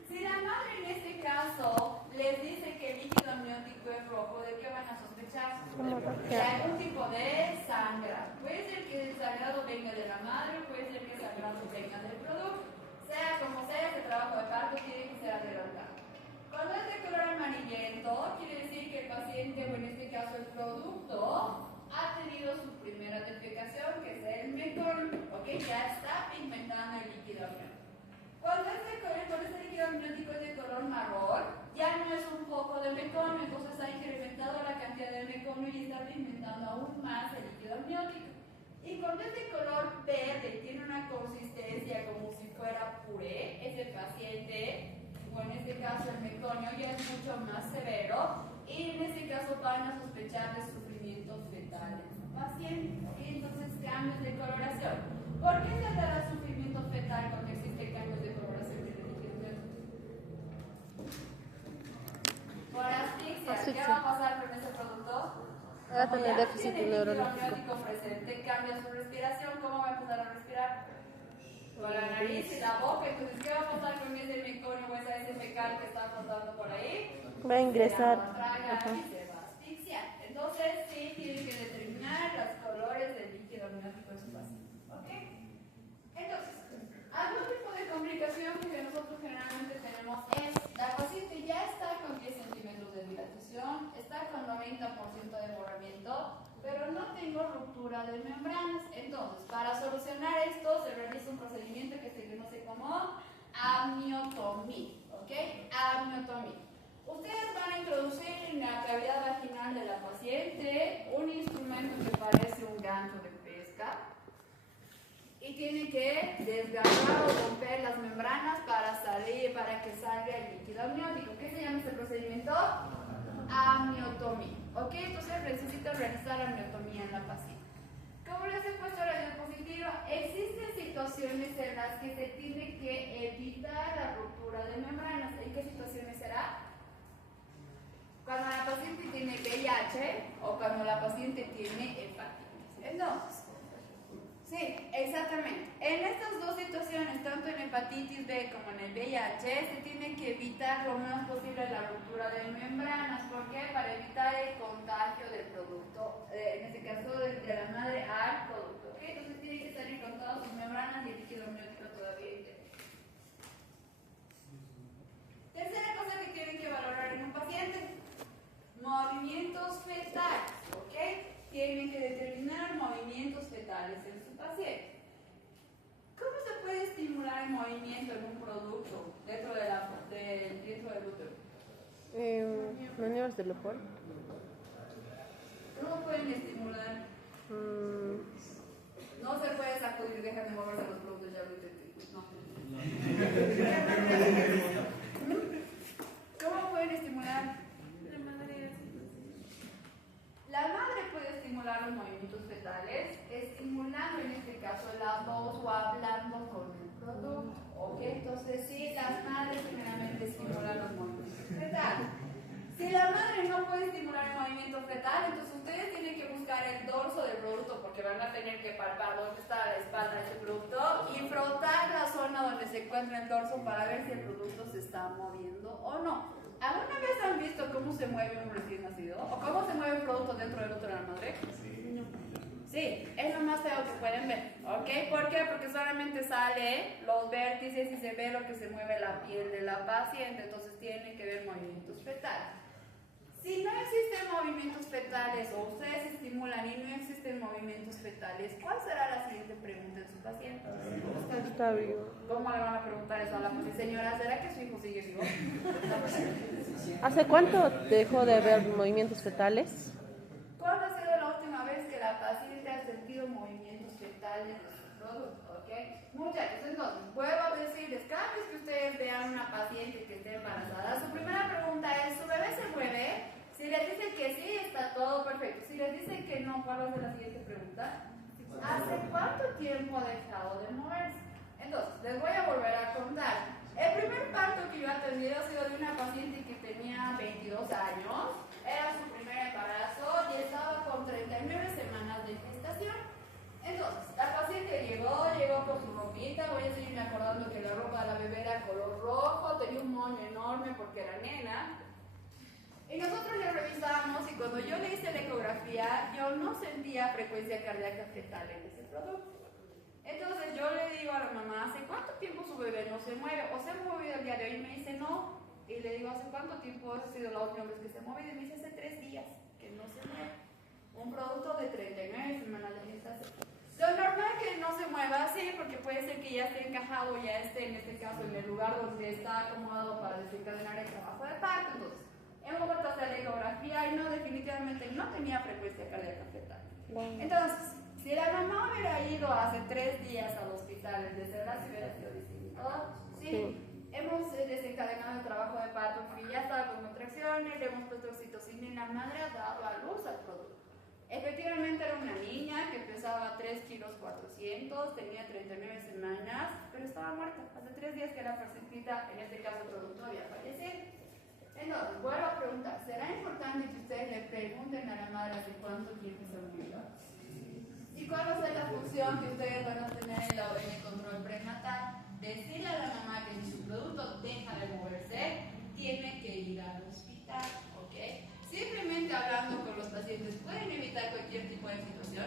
si la madre en este caso les dice que el líquido amniótico es rojo, ¿de qué van a sospechar? de algún tipo de sangrado. Puede ser que el sangrado venga de la madre, puede ser que el sangrado venga del producto. Sea como sea, este trabajo de parto tiene que ser adelantado. Cuando es de color amarillento, quiere decir que el paciente, o en este caso el producto, ha tenido su primera defecación, que es el meconio, ¿ok? Ya está pigmentando el líquido amniótico. Cuando este líquido amniótico es de color marrón, ya no es un poco de meconio, entonces ha incrementado la cantidad de meconio y está pigmentando aún más el líquido amniótico. Y cuando es de color verde y tiene una consistencia como si fuera puré, ese paciente, o en este caso el meconio, ya es mucho más severo y en este caso van a sospechar de sufrimientos fetales en su paciente. ¿Okay? Entonces, cambios de coloración. ¿Por qué se dará sufrimiento fetal cuando existen cambios de coloración en el líquido amniótico? Por asfixia. ¿Qué va a pasar con ese producto? Va a tener déficit neurológico. Amniótico presente, cambia su respiración. ¿Cómo va a empezar a respirar? Con la nariz y la boca. Entonces, ¿qué va a pasar con ese meconio o esa heces fecal que está flotando por ahí? Va a ingresar. Se va a tragar y se va a asfixiar. Entonces, sí tiene que determinar los colores del líquido amniótico de su paciente. ¿Ok? Entonces, algún tipo de complicación que nosotros generalmente tenemos es: la paciente ya está con 10 centímetros de dilatación, está con 90% de borramiento, pero no tengo ruptura de membranas. Entonces, para solucionar esto, se realiza un procedimiento que se conoce como amniotomía. ¿Ok? Amniotomía. Ustedes van a introducir en la cavidad vaginal de la paciente un instrumento que parece un gancho de pesca y tiene que desgarrar o romper las membranas para que salga el líquido amniótico. ¿Qué se llama este procedimiento? Amniotomía. ¿Ok? Entonces necesito realizar amniotomía en la paciente. Como les he puesto en la diapositiva, existen situaciones en las que se tiene que evitar la ruptura de membranas. ¿En qué situaciones será? Cuando la paciente tiene VIH o cuando la paciente tiene hepatitis. Entonces, sí, exactamente. En estas dos situaciones, tanto en hepatitis B como en el VIH, se tiene que evitar lo más posible la ruptura de membranas. ¿Por qué? Para evitar el contagio del producto, en este caso de la madre al producto. ¿Okay? Entonces tiene que salir con todas sus membranas y el líquido amniótico todavía interno. Tercera cosa que tienen que valorar en un paciente: movimientos fetales. ¿Ok? Tienen que determinar movimientos fetales en su paciente. ¿Cómo se puede estimular el movimiento en un producto dentro del útero? Maniobras de Lopol. ¿Cómo pueden estimular? No se puede sacudir, dejan de moverse los productos, ya lo intenté. No. ¿Cómo pueden estimular? La madre puede estimular los movimientos fetales, estimulando en este caso la voz o hablando con el producto. ¿Ok? Entonces, sí, las madres generalmente estimulan los movimientos fetales. Si la madre no puede estimular el movimiento fetal, entonces ustedes tienen que buscar el dorso del producto, porque van a tener que palpar dónde está la espalda de ese producto y frotar la zona donde se encuentra el dorso para ver si el producto se está moviendo o no. ¿Alguna vez han visto cómo se mueve un recién nacido? ¿O cómo se mueve el producto dentro del útero de la madre? Sí. Sí, es lo más feo que pueden ver. ¿Ok? ¿Por qué? Porque solamente sale los vértices y se ve lo que se mueve la piel de la paciente. Entonces tienen que ver movimientos fetales. Si no existen movimientos fetales o ustedes estimulan y no existen movimientos fetales, ¿cuál será la siguiente pregunta en su paciente? Está vivo. ¿Cómo le van a preguntar eso a la paciente? Señora, ¿será que su hijo sigue vivo? ¿Hace cuánto dejó de haber movimientos fetales? ¿Cuándo ha sido la última vez que la paciente ha sentido movimientos fetales de su producto? ¿Ok? Muchachos, entonces, vuelvo a decirles, cada vez que ustedes vean una paciente que esté embarazada, su primera pregunta es: ¿su bebé se mueve? Si les dicen que sí, está todo perfecto. Si les dicen que no, ¿cuál va a ser la siguiente pregunta? ¿Hace cuánto tiempo ha dejado de moverse? Entonces, les voy a volver a contar. El primer parto que yo he atendido ha sido de una paciente que tenía 22 años, era su primer embarazo y estaba con 39 semanas de gestación. Entonces, la paciente llegó con su ropita. Voy a seguirme acordando que la ropa de la bebé era color rojo, tenía un moño enorme porque era nena. Y nosotros le revisamos y cuando yo le hice la ecografía día yo no sentía frecuencia cardíaca fetal en ese producto. Entonces yo le digo a la mamá, ¿hace cuánto tiempo su bebé no se mueve? ¿O se ha movido el día de hoy? Y me dice, no. Y le digo, ¿hace cuánto tiempo ha sido la última vez que se ha movido? Y me dice, hace 3 días que no se mueve. Un producto de 39 semanas de gestación. Lo normal que no se mueva así, porque puede ser que ya esté encajado, ya esté en este caso en el lugar donde está acomodado para desencadenar el trabajo de parto. Entonces, hemos vuelto a hacer la ecografía y no, definitivamente no tenía frecuencia cardíaca fetal. Entonces, si la mamá hubiera ido hace 3 días al hospital, el desenlace hubiera sido distinto. Sí. Hemos desencadenado el trabajo de parto, que ya estaba con contracciones, le hemos puesto oxitocina y la madre ha dado a luz al producto. Efectivamente era una niña que pesaba 3 kilos 400, tenía 39 semanas, pero estaba muerta. Hace 3 días que la placentita, en este caso el producto, había fallecido. Entonces, vuelvo a preguntar, ¿será importante que ustedes le pregunten a la madre hace cuánto tiempo se murió? ¿Y cuál va a ser la función que ustedes van a tener en el control prenatal? Decirle a la mamá que si su producto deja de moverse, tiene que ir al hospital, ¿ok? Simplemente hablando con los pacientes, ¿pueden evitar cualquier tipo de situación?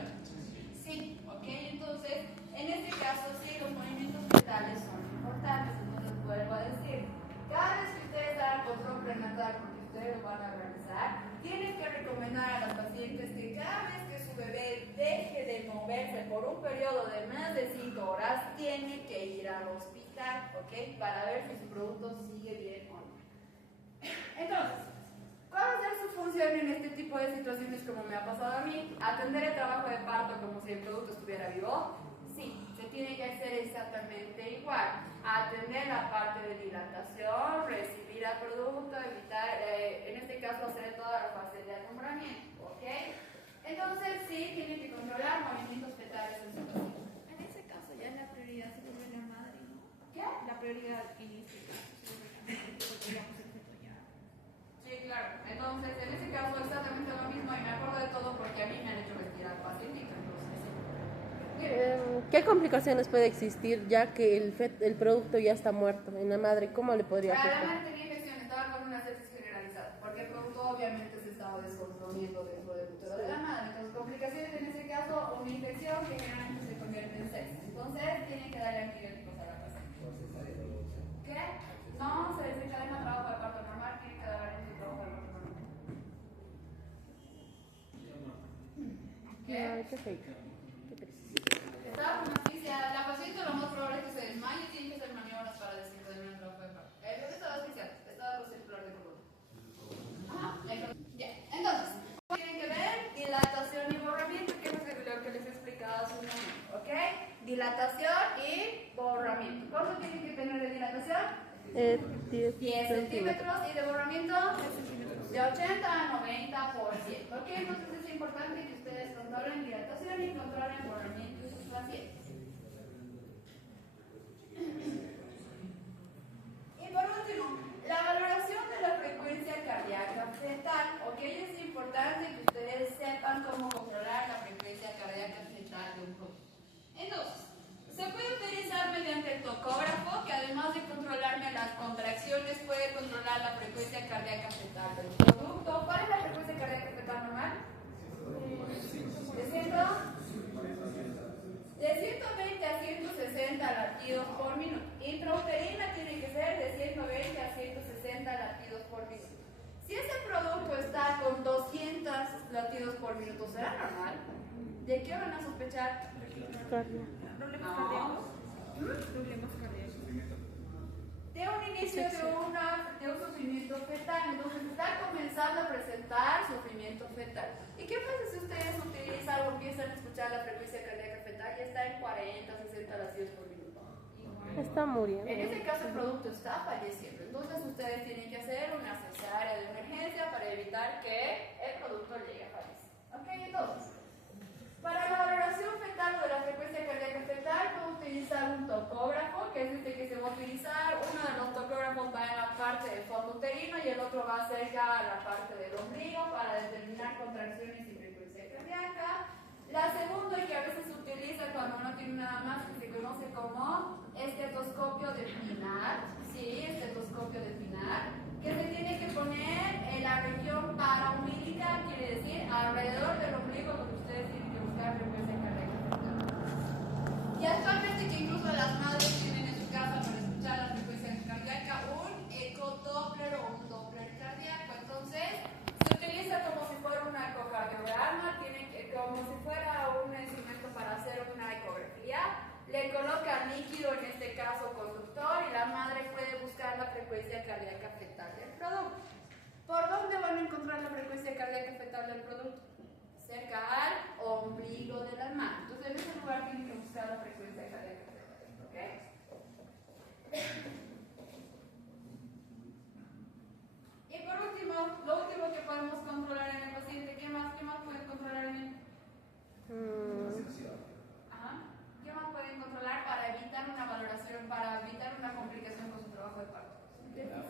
Sí, ¿ok? Entonces, en este caso, sí, los movimientos fetales son importantes. Entonces, vuelvo a decir, cada vez que ustedes hagan control prenatal, porque ustedes lo van a realizar, tienen que recomendar a las pacientes que cada vez que su bebé deje de moverse por un periodo de más de 5 horas, tiene que ir al hospital, ¿ok? Para ver si su producto sigue bien o no. Entonces, ¿cuál va a ser su función en este tipo de situaciones como me ha pasado a mí? ¿Atender el trabajo de parto como si el producto estuviera vivo? Sí, se tiene que hacer exactamente igual. Atender la parte de dilatación, recibir al producto, evitar, en este caso, hacer toda la fase de alumbramiento, ¿ok? Entonces, sí, tienen que controlar movimientos fetales en situación. En ese caso ya la prioridad se vuelve la madre, ¿no? ¿Qué? La prioridad en este caso se vuelve la madre, porque digamos el feto ya. Sí, claro. Entonces, en ese caso, exactamente lo mismo, y me acuerdo de todo porque a mí me han hecho respirar paciente. ¿Qué complicaciones puede existir ya que el producto ya está muerto en la madre? ¿Cómo le podría La afectar? madre tenía infección, estaba con una sepsis generalizada, porque el producto obviamente se estaba descomponiendo dentro del útero de la madre. Entonces, complicaciones en ese caso, una infección que generalmente se convierte en sepsis. Entonces, tienen que darle antibióticos a la paciente. ¿Qué? No, se desencadena trabajo de parto normal, tiene que dar su trabajo de parto normal. ¿Qué? Ay, qué feo. Estaba con asfixia, la paciente lo más probable es que se desmaye y tiene que hacer maniobras para desencadenar el trabajo de parto. El bebé estaba asfixiado, estaba con circular de cordón. Ajá, ya. Entonces, tienen que ver dilatación y borramiento, que es lo que les he explicado hace un momento, ¿ok? Dilatación y borramiento. ¿Cuánto tienen que tener de dilatación? 10 centímetros y de borramiento de 80 a 90%. ¿Ok? Entonces es importante que ustedes controlen dilatación y controlen borramiento de sus pacientes. Y por último, la valoración de la frecuencia cardíaca fetal. ¿Ok? Es importante que ustedes sepan cómo controlar la frecuencia cardíaca fetal de un producto. Entonces, se puede utilizar mediante el tocógrafo, que además de controlarme las contracciones, puede controlar la frecuencia cardíaca fetal del producto. ¿Cuál es la frecuencia cardíaca fetal normal? ¿De 120 a 160 latidos por minuto? Intrauterina tiene que ser de 120 a 160 latidos por minuto. Si ese producto está con 200 latidos por minuto, ¿será normal? ¿De qué van a sospechar? Problemas cardíacos. Problemas cardíacos. De un inicio de un sufrimiento fetal, entonces está comenzando a presentar sufrimiento fetal. ¿Y qué pasa si ustedes utilizan o empiezan a escuchar la frecuencia cardíaca fetal y está en 40, 60 latidos por minuto? Está muriendo. En ese caso el producto está falleciendo, entonces ustedes tienen que hacer una cesárea de emergencia para evitar que el producto llegue a fallecer. ¿Ok? Entonces, para la valoración fetal o de la frecuencia cardíaca fetal, puedo utilizar un tocógrafo, que es este que se va a utilizar. Uno de los tocógrafos va en la parte del fondo uterino y el otro va cerca a la parte del ombligo para determinar contracciones y frecuencia cardíaca. La segunda, y que a veces se utiliza cuando no tiene nada más, que se conoce como estetoscopio de Pinar. Sí, estetoscopio de Pinar, que se tiene que poner en la región paraumbilical, quiere decir Imagínate que incluso las madres tienen en su casa para escuchar la frecuencia cardíaca un ecodoppler o un doppler cardíaco. Entonces, se utiliza como si fuera un ecocardiograma, como si fuera un instrumento para hacer una ecografía. Le colocan líquido, en este caso conductor, y la madre puede buscar la frecuencia cardíaca fetal del producto. ¿Por dónde van a encontrar la frecuencia cardíaca fetal del producto? Cerca al ombligo de la mano. Entonces, en ese lugar tienen que buscar la frecuencia cardíaca fetal. ¿Ok? Y por último, lo último que podemos controlar en el paciente, ¿qué más pueden controlar en él? Ajá. ¿Qué más pueden controlar para evitar una valoración, para evitar una complicación con su trabajo de parto? ¿Qué más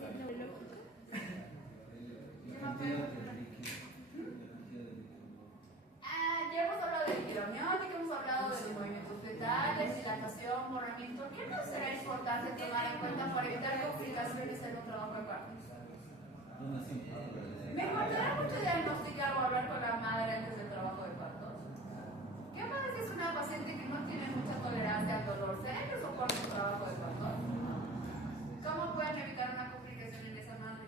pueden controlar? Ya hemos hablado de hidroniótica, hemos hablado de los movimientos fetales, dilatación, borramiento. ¿Qué más será importante tomar en cuenta para evitar complicaciones en un trabajo de parto? Me importará mucho diagnosticar o hablar con la madre antes del trabajo de parto. ¿Qué pasa si es una paciente que no tiene mucha tolerancia al dolor? ¿Será que soporta un trabajo de parto? ¿Cómo pueden evitar una complicación en esa madre?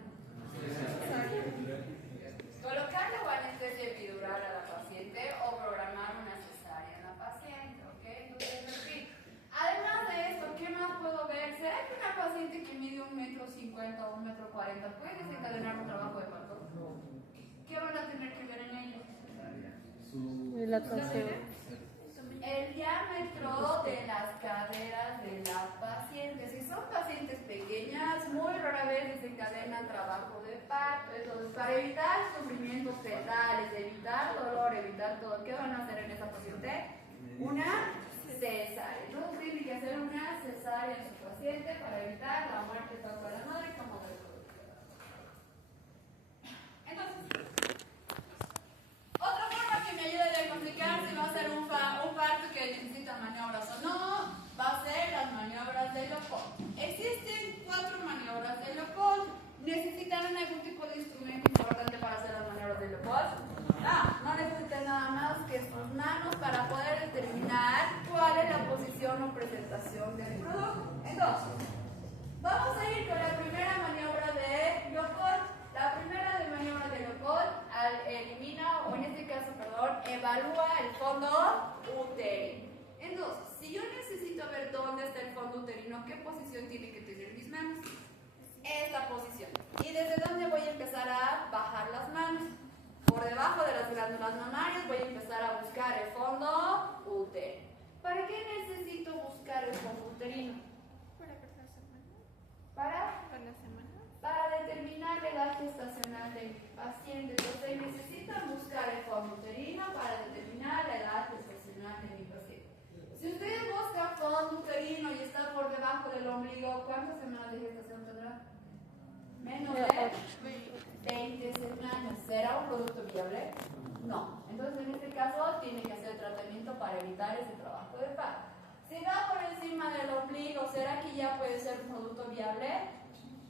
Colocarle o anestesia epidural a la paciente o programar una cesárea en la paciente, ¿ok? Entonces, repito. Además de esto, ¿qué más puedo ver? ¿Será que una paciente que mide 1,50 m o 1,40 m puede desencadenar un trabajo de parto? ¿Qué van a tener que ver en ella? Dilatación. El diámetro de las caderas de la paciente. Si son pacientes pequeñas, muy rara vez desencadenan trabajo de parto. Entonces, para evitar sufrimientos fetales, evitar dolor, evitar todo, ¿qué van a hacer en esa paciente? Una cesárea. Entonces, tienen que hacer una cesárea en su paciente para evitar la muerte tanto de la madre como del producto. Entonces, otra forma que me ayude a diagnosticar si va a ser un parto que necesita maniobras o no, va a ser las maniobras de Leopold. Existen 4 maniobras de Leopold. ¿Necesitan algún tipo de instrumento importante para hacer las maniobras de Leopold? No necesitan nada más que sus manos para poder determinar cuál es la posición o presentación del producto. Entonces, vamos a ir con la primera maniobra de Leopold. La primera de maniobra de Leopold elimina, o en este caso, evalúa el fondo uterino. Entonces, si yo necesito ver dónde está el fondo uterino, ¿qué posición tiene que tener mis manos? Esta posición. ¿Y desde dónde voy a empezar a bajar las manos? Por debajo de las glándulas mamarias voy a empezar a buscar el fondo uterino. ¿Para qué necesito buscar el fondo uterino? Para determinar la edad gestacional del paciente. Entonces necesitan buscar el fondo uterino para determinar la edad gestacional de mi paciente. Si ustedes buscan fondo uterino y está por debajo del ombligo, ¿cuántas semanas de gestación tendrá? Menos de 20 semanas. ¿Será un producto viable? No. Entonces en este caso tiene que hacer tratamiento para evitar ese trabajo de parto. Si va por encima del ombligo, ¿será que ya puede ser un producto viable?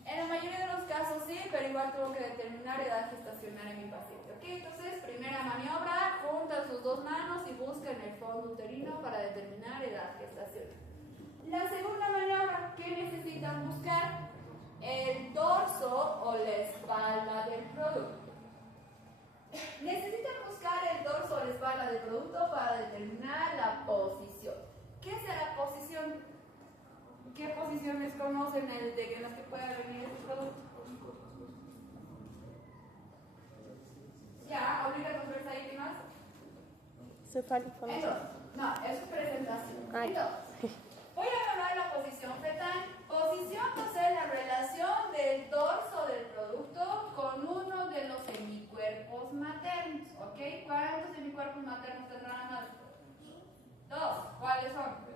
En la mayoría de los casos sí, pero igual tengo que determinar edad gestacional en mi paciente. ¿Ok? Entonces, primera maniobra, juntan sus dos manos y buscan el fondo uterino para determinar edad gestacional. La segunda maniobra, ¿qué necesitan buscar? El dorso o la espalda del producto. Necesitan buscar el dorso o la espalda del producto para determinar la posición. ¿Qué es la posición? ¿Qué posiciones conocen en las que pueda venir este producto? Ya, obliga transversal. Cefálico. No, es su presentación. Ay. Entonces, voy a evaluar la posición fetal. Posición va a ser la relación del dorso del producto con uno de los hemicuerpos maternos. ¿Ok? ¿Cuántos hemicuerpos maternos tendrá la madre? 2. ¿Cuáles son?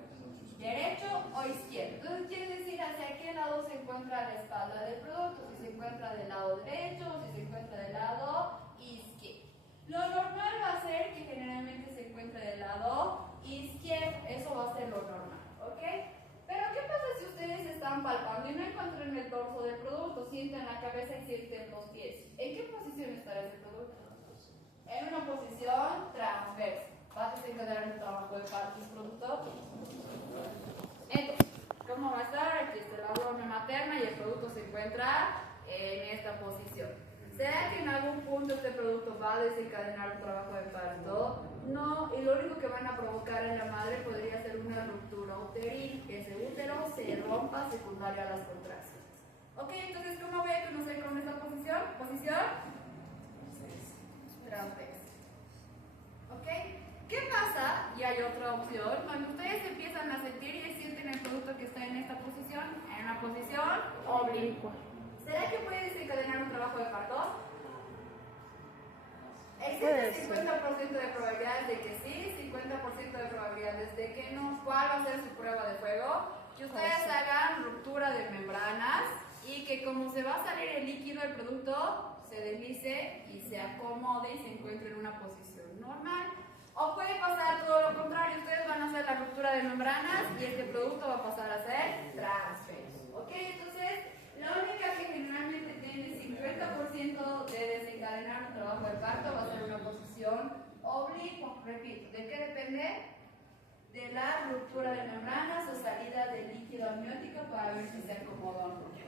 ¿Derecho o izquierdo? Entonces quiere decir hacia qué lado se encuentra la espalda del producto, si se encuentra del lado derecho o si se encuentra del lado izquierdo. Lo normal va a ser que generalmente se encuentre del lado izquierdo, eso va a ser lo normal, ¿ok? Pero ¿qué pasa si ustedes están palpando y no encuentran el dorso del producto, sienten la cabeza y sienten los pies? ¿En qué posición estará ese producto? En una posición transversa. ¿Va a desencadenar un trabajo de parto producto? desencadenar un trabajo de parto. No, y lo único que van a provocar en la madre podría ser una ruptura uterina, que ese útero se rompa secundaria a las contracciones. Ok, entonces, ¿cómo voy a conocer con esta posición? Posición transversa. ¿Ok? ¿Qué pasa? Y hay otra opción. Cuando ustedes empiezan a sentir y sienten el producto que está en esta posición, en una posición oblicua, ¿será que puede desencadenar un trabajo de parto? Existe 50% de probabilidades de que sí, 50% de probabilidades de que no. ¿Cuál va a ser su prueba de fuego? Que ustedes hagan ruptura de membranas y que como se va a salir el líquido, el producto se deslice y se acomode y se encuentre en una posición normal. O puede pasar todo lo contrario, ustedes van a hacer la ruptura de membranas y este producto va a pasar a ser transverso. ¿Ok? Entonces, la única que generalmente tiene 50% de desencadenar un trabajo de parto va a ser una posición oblicua. Repito, ¿de qué depende? De la ruptura de membranas o salida del líquido amniótico para ver si se acomoda o no.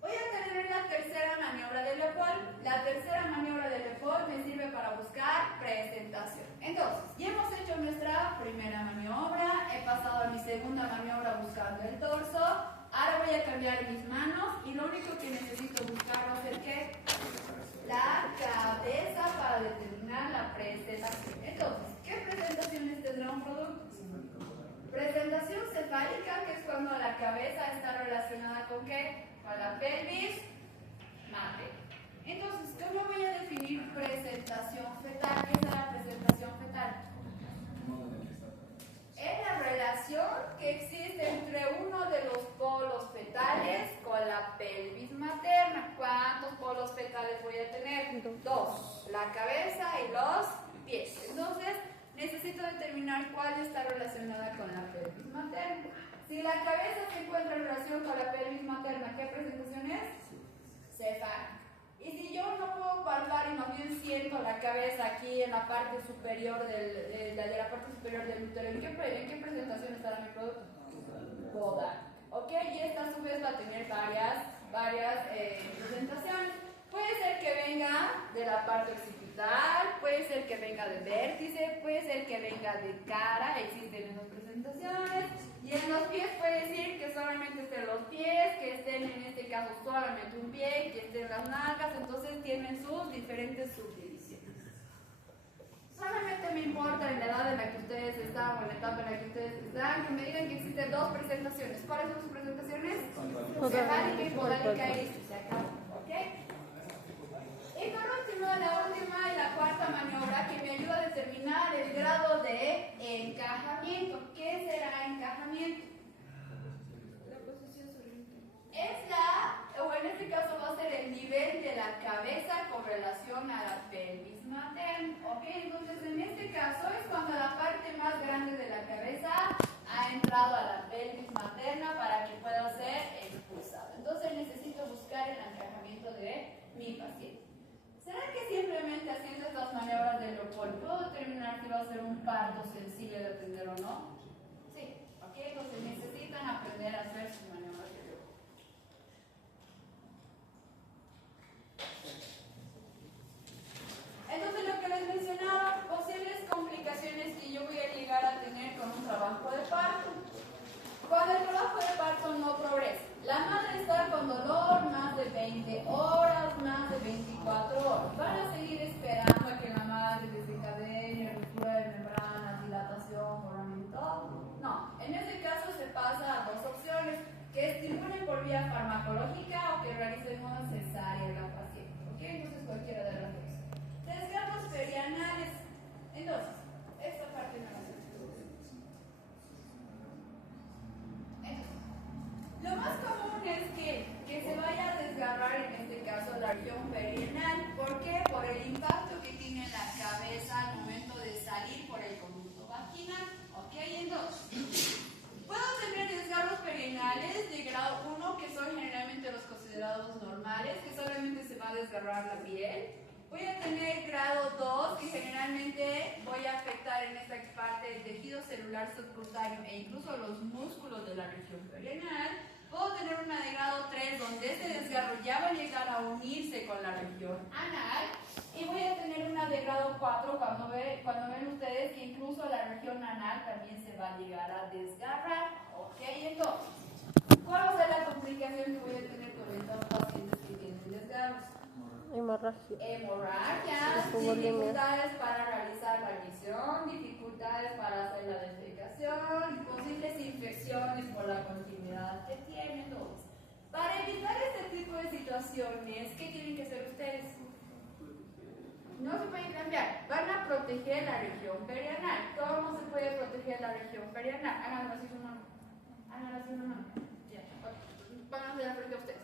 Voy a tener la tercera maniobra de Leopold. La tercera maniobra de Leopold me sirve para buscar presentación. Entonces, ya hemos hecho nuestra primera maniobra, he pasado a mi segunda maniobra buscando el torso. Ahora voy a cambiar mis manos y lo único que necesito buscar va a ser ¿qué? La cabeza para determinar la presentación. Entonces, ¿qué presentaciones tendrá un producto? Presentación cefálica, que es cuando la cabeza está relacionada con ¿qué? Con la pelvis materna. Entonces, ¿cómo voy a definir presentación fetal? ¿Qué es la presentación fetal? Es la relación que existe entre uno de los polos fetales con la pelvis materna. ¿Cuántos polos fetales voy a tener? Dos. La cabeza y los pies. Entonces, necesito determinar cuál está relacionada con la pelvis materna. Si la cabeza se encuentra en relación con la pelvis materna, ¿qué presentación es? Cefálica. Y si yo no puedo palpar y más bien siento la cabeza aquí en la parte superior de la parte superior del útero, ¿en qué presentación estará mi producto? Podal. ¿Ok? Y esta a su vez va a tener varias presentaciones. Puede ser que venga de la parte occipital, puede ser que venga de vértice, puede ser que venga de cara, existen esas presentaciones. Y en los pies puede decir que solamente estén los pies, que estén en este caso solamente un pie, que estén las nalgas, entonces tienen sus diferentes subdivisiones. Solamente me importa en la edad en la que ustedes están o en la etapa en la que ustedes están, que me digan que existen dos presentaciones. ¿Cuáles son sus presentaciones? Cefálica y podálica y listo, se acabó. ¿Ok? Y por último, la última y la cuarta maniobra que me ayuda a determinar el grado de encajamiento. ¿Qué será encajamiento? La posición sobre Es o en este caso va a ser el nivel de la cabeza con relación a la pelvis materna. ¿Ok? Entonces, en este caso es cuando la parte más grande de la cabeza ha entrado a la pelvis materna para que pueda ser expulsada. Entonces, necesito buscar el encajamiento de mi paciente. ¿Será que simplemente haciendo estas maniobras de Leopold puedo determinar si va a ser un parto sensible de atender o no? Sí, ¿ok? Entonces necesitan aprender a hacer sus maniobras de Leopold. Entonces lo que les mencionaba, posibles complicaciones que yo voy a llegar a tener con un trabajo de parto. Cuando el trabajo de parto no progresa, la madre está con dolor más de 20 horas, más de 24 horas. ¿Van a seguir esperando a que la madre desencadene ruptura de membranas, dilatación, borramiento? No. En este caso se pasa a dos opciones: que estimulen por vía farmacológica o que realicen una cesárea en la paciente. ¿Ok? Entonces cualquiera de las dos. Desgarros perianales. Entonces, esta parte no la sé. Lo más común es que se vaya a desgarrar, en este caso, la región perianal. ¿Por qué? Por el impacto que tiene la cabeza al momento de salir por el conducto vaginal. ¿Ok? Entonces, puedo tener desgarros perianales de grado 1, que son generalmente los considerados normales, que solamente se va a desgarrar la piel. Voy a tener grado 2, que generalmente voy a afectar en esta parte el tejido celular subcutáneo e incluso los músculos de la región perianal. Puedo tener una de grado 3 donde este desgarro ya va a llegar a unirse con la región anal. Y voy a tener una de grado 4 cuando ven ustedes que incluso la región anal también se va a llegar a desgarrar. ¿Ok? Entonces, ¿cuál va a ser la complicación que voy a tener con estos pacientes que tienen desgarros? Hemorragia. Hemorragias, dificultades para realizar la misión, dificultades para hacer la defecación, posibles infecciones por la continuidad que tienen. Entonces, para evitar este tipo de situaciones, ¿qué tienen que hacer ustedes? No se pueden cambiar. Van a proteger la región perianal. ¿Cómo se puede proteger la región perianal? Háganlo así su mano. Háganlo así su mano. Ya. Van a hacer la frente a ustedes.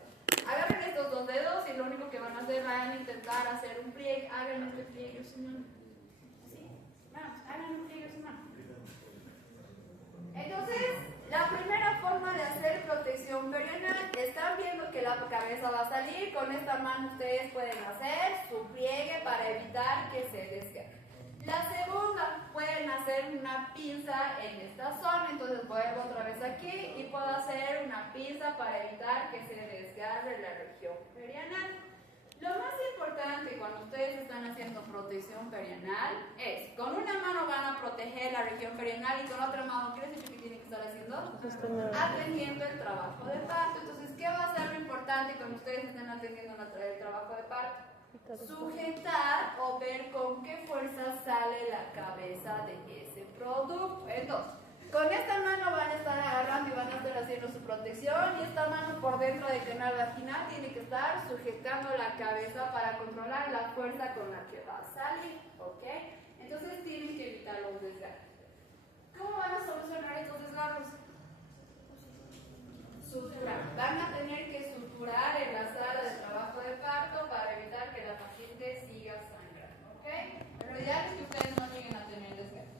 Agarren estos dos dedos y lo único que van a hacer van a intentar hacer un pliegue. Hagan este pliegue a su mano. Sí. Vamos, hagan un pliegue a su mano. Entonces, la primera forma de hacer protección perianal, están viendo que la cabeza va a salir, con esta mano ustedes pueden hacer su pliegue para evitar que se desgarre. La segunda, pueden hacer una pinza en esta zona, entonces vuelvo otra vez aquí y puedo hacer una pinza para evitar que se desgarre la región perianal. Lo más importante cuando ustedes están haciendo protección perianal es, con una mano van a proteger la región perianal y con otra mano, ¿qué les he dicho que tienen que estar haciendo? Atendiendo el trabajo de parto. Entonces, ¿qué va a ser lo importante cuando ustedes estén atendiendo el trabajo de parto? Sujetar o ver con qué fuerza sale la cabeza de ese producto. Entonces, con esta mano van a estar agarrando y van a estar haciendo su protección, y esta mano por dentro del canal vaginal tiene que estar sujetando la cabeza para controlar la fuerza con la que va a salir, ¿ok? Entonces tienen que evitar los desgarros. ¿Cómo van a solucionar estos desgarros? Suturar. Van a tener que suturar en la sala de trabajo de parto para evitar que la paciente siga sangrando, ¿ok? Lo ideal es que ustedes no lleguen a tener desgarros.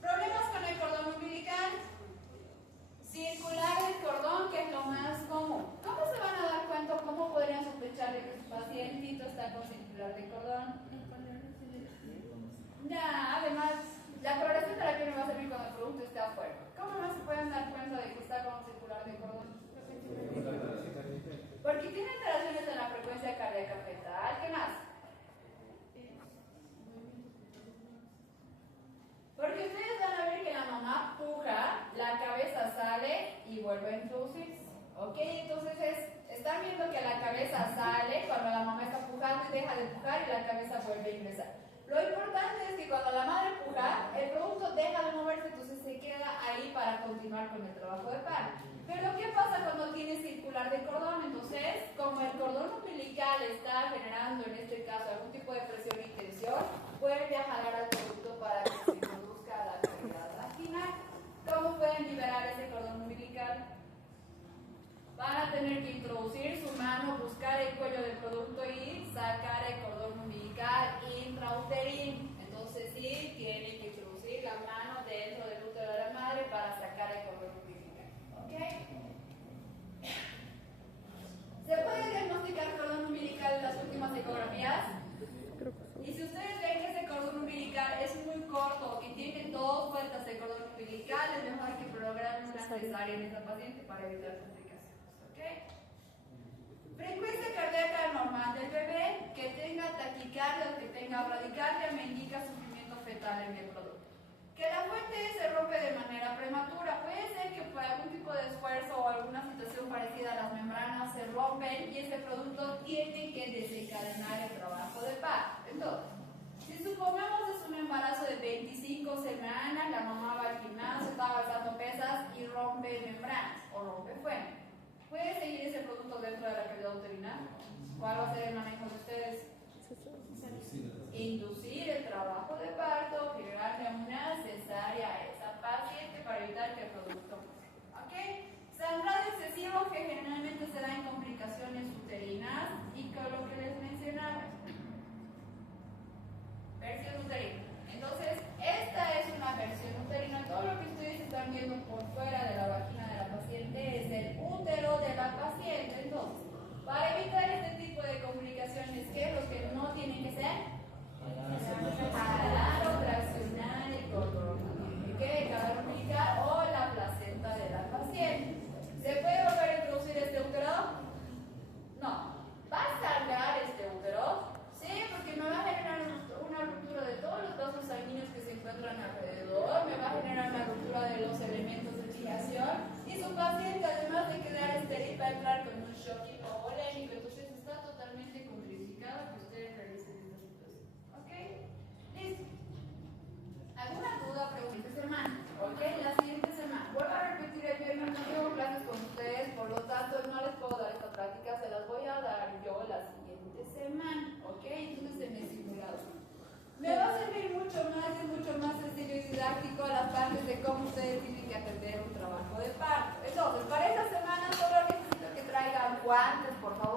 Problemas con el cordón umbilical. Circular el cordón, que es lo más común. ¿Cómo se van a dar cuenta? ¿Cómo podrían sospechar de que su pacientito está con circular de cordón? Ya, además, la coloración de la piel no va a servir cuando el producto esté afuera. ¿Cómo más se pueden dar cuenta de que está con circular de cordón? Porque tiene alteraciones en la frecuencia cardíaca fetal. ¿Qué más? Porque ustedes van a ver que la mamá puja, la cabeza sale y vuelve a introducirse. ¿Ok? Entonces están viendo que la cabeza sale cuando la mamá está pujando y deja de pujar y la cabeza vuelve a ingresar. Lo importante es que cuando la madre puja, el producto deja de moverse, entonces se queda ahí para continuar con el trabajo de parto. Pero ¿qué pasa cuando tiene circular de cordón? Entonces, como el cordón umbilical está generando en este caso algún tipo de presión y tensión, vuelve a jalar al producto para que se introduzca a la cavidad vaginal. ¿Cómo pueden liberar ese cordón umbilical? Van a tener que introducir su mano, buscar el cuello del producto y sacar el cordón umbilical intrauterino. Entonces sí, tienen que introducir la mano dentro del útero de la madre para sacar el cordón umbilical. ¿Ok? ¿Se puede diagnosticar cordón umbilical en las últimas ecografías? Y si ustedes ven que ese cordón umbilical es muy corto o que tiene 2 vueltas de cordón umbilical, es mejor que programen una cesárea en esta paciente para evitar complicaciones. ¿Okay? Frecuencia cardíaca normal del bebé, que tenga taquicardia o que tenga bradicardia me indica sufrimiento fetal en el producto. Que la fuente se rompe de manera prematura, puede ser que por algún tipo de esfuerzo o alguna situación parecida a las membranas se rompen y ese producto tiene que desencadenar el trabajo de parto. Entonces, si supongamos es un embarazo de 25 semanas, la mamá va al gimnasio, está alzando pesas y rompe membranas o rompe fuente. ¿Puede seguir ese producto dentro de la cavidad uterina? ¿Cuál va a ser el manejo de ustedes? Inducir el trabajo de parto, generarle una cesárea a esa paciente para evitar que el producto muera. ¿Ok? Sangrado excesivo que generalmente se da en complicaciones uterinas y con lo que les mencionaba. Versión uterina. Entonces, esta es una versión uterina. Todo lo que ustedes están viendo por fuera de la vagina de la paciente es el útero de la paciente. Entonces, para evitar este tipo de complicaciones, ¿qué? Los que no tienen que ser jalar o está totalmente contraindicado que ustedes realicen esta situación. ¿Ok? Listo. ¿Alguna duda, pregunta, semana? ¿Ok? La siguiente semana. Vuelvo a repetir, el viernes no tengo clases con ustedes, por lo tanto no les puedo dar esta práctica, se las voy a dar yo la siguiente semana. ¿Ok? Entonces en el simulado. Me va a servir mucho más, es mucho más sencillo y didáctico las partes de cómo ustedes tienen que atender un trabajo de parto. Entonces, para esta semana solo necesito que traigan guantes, por favor.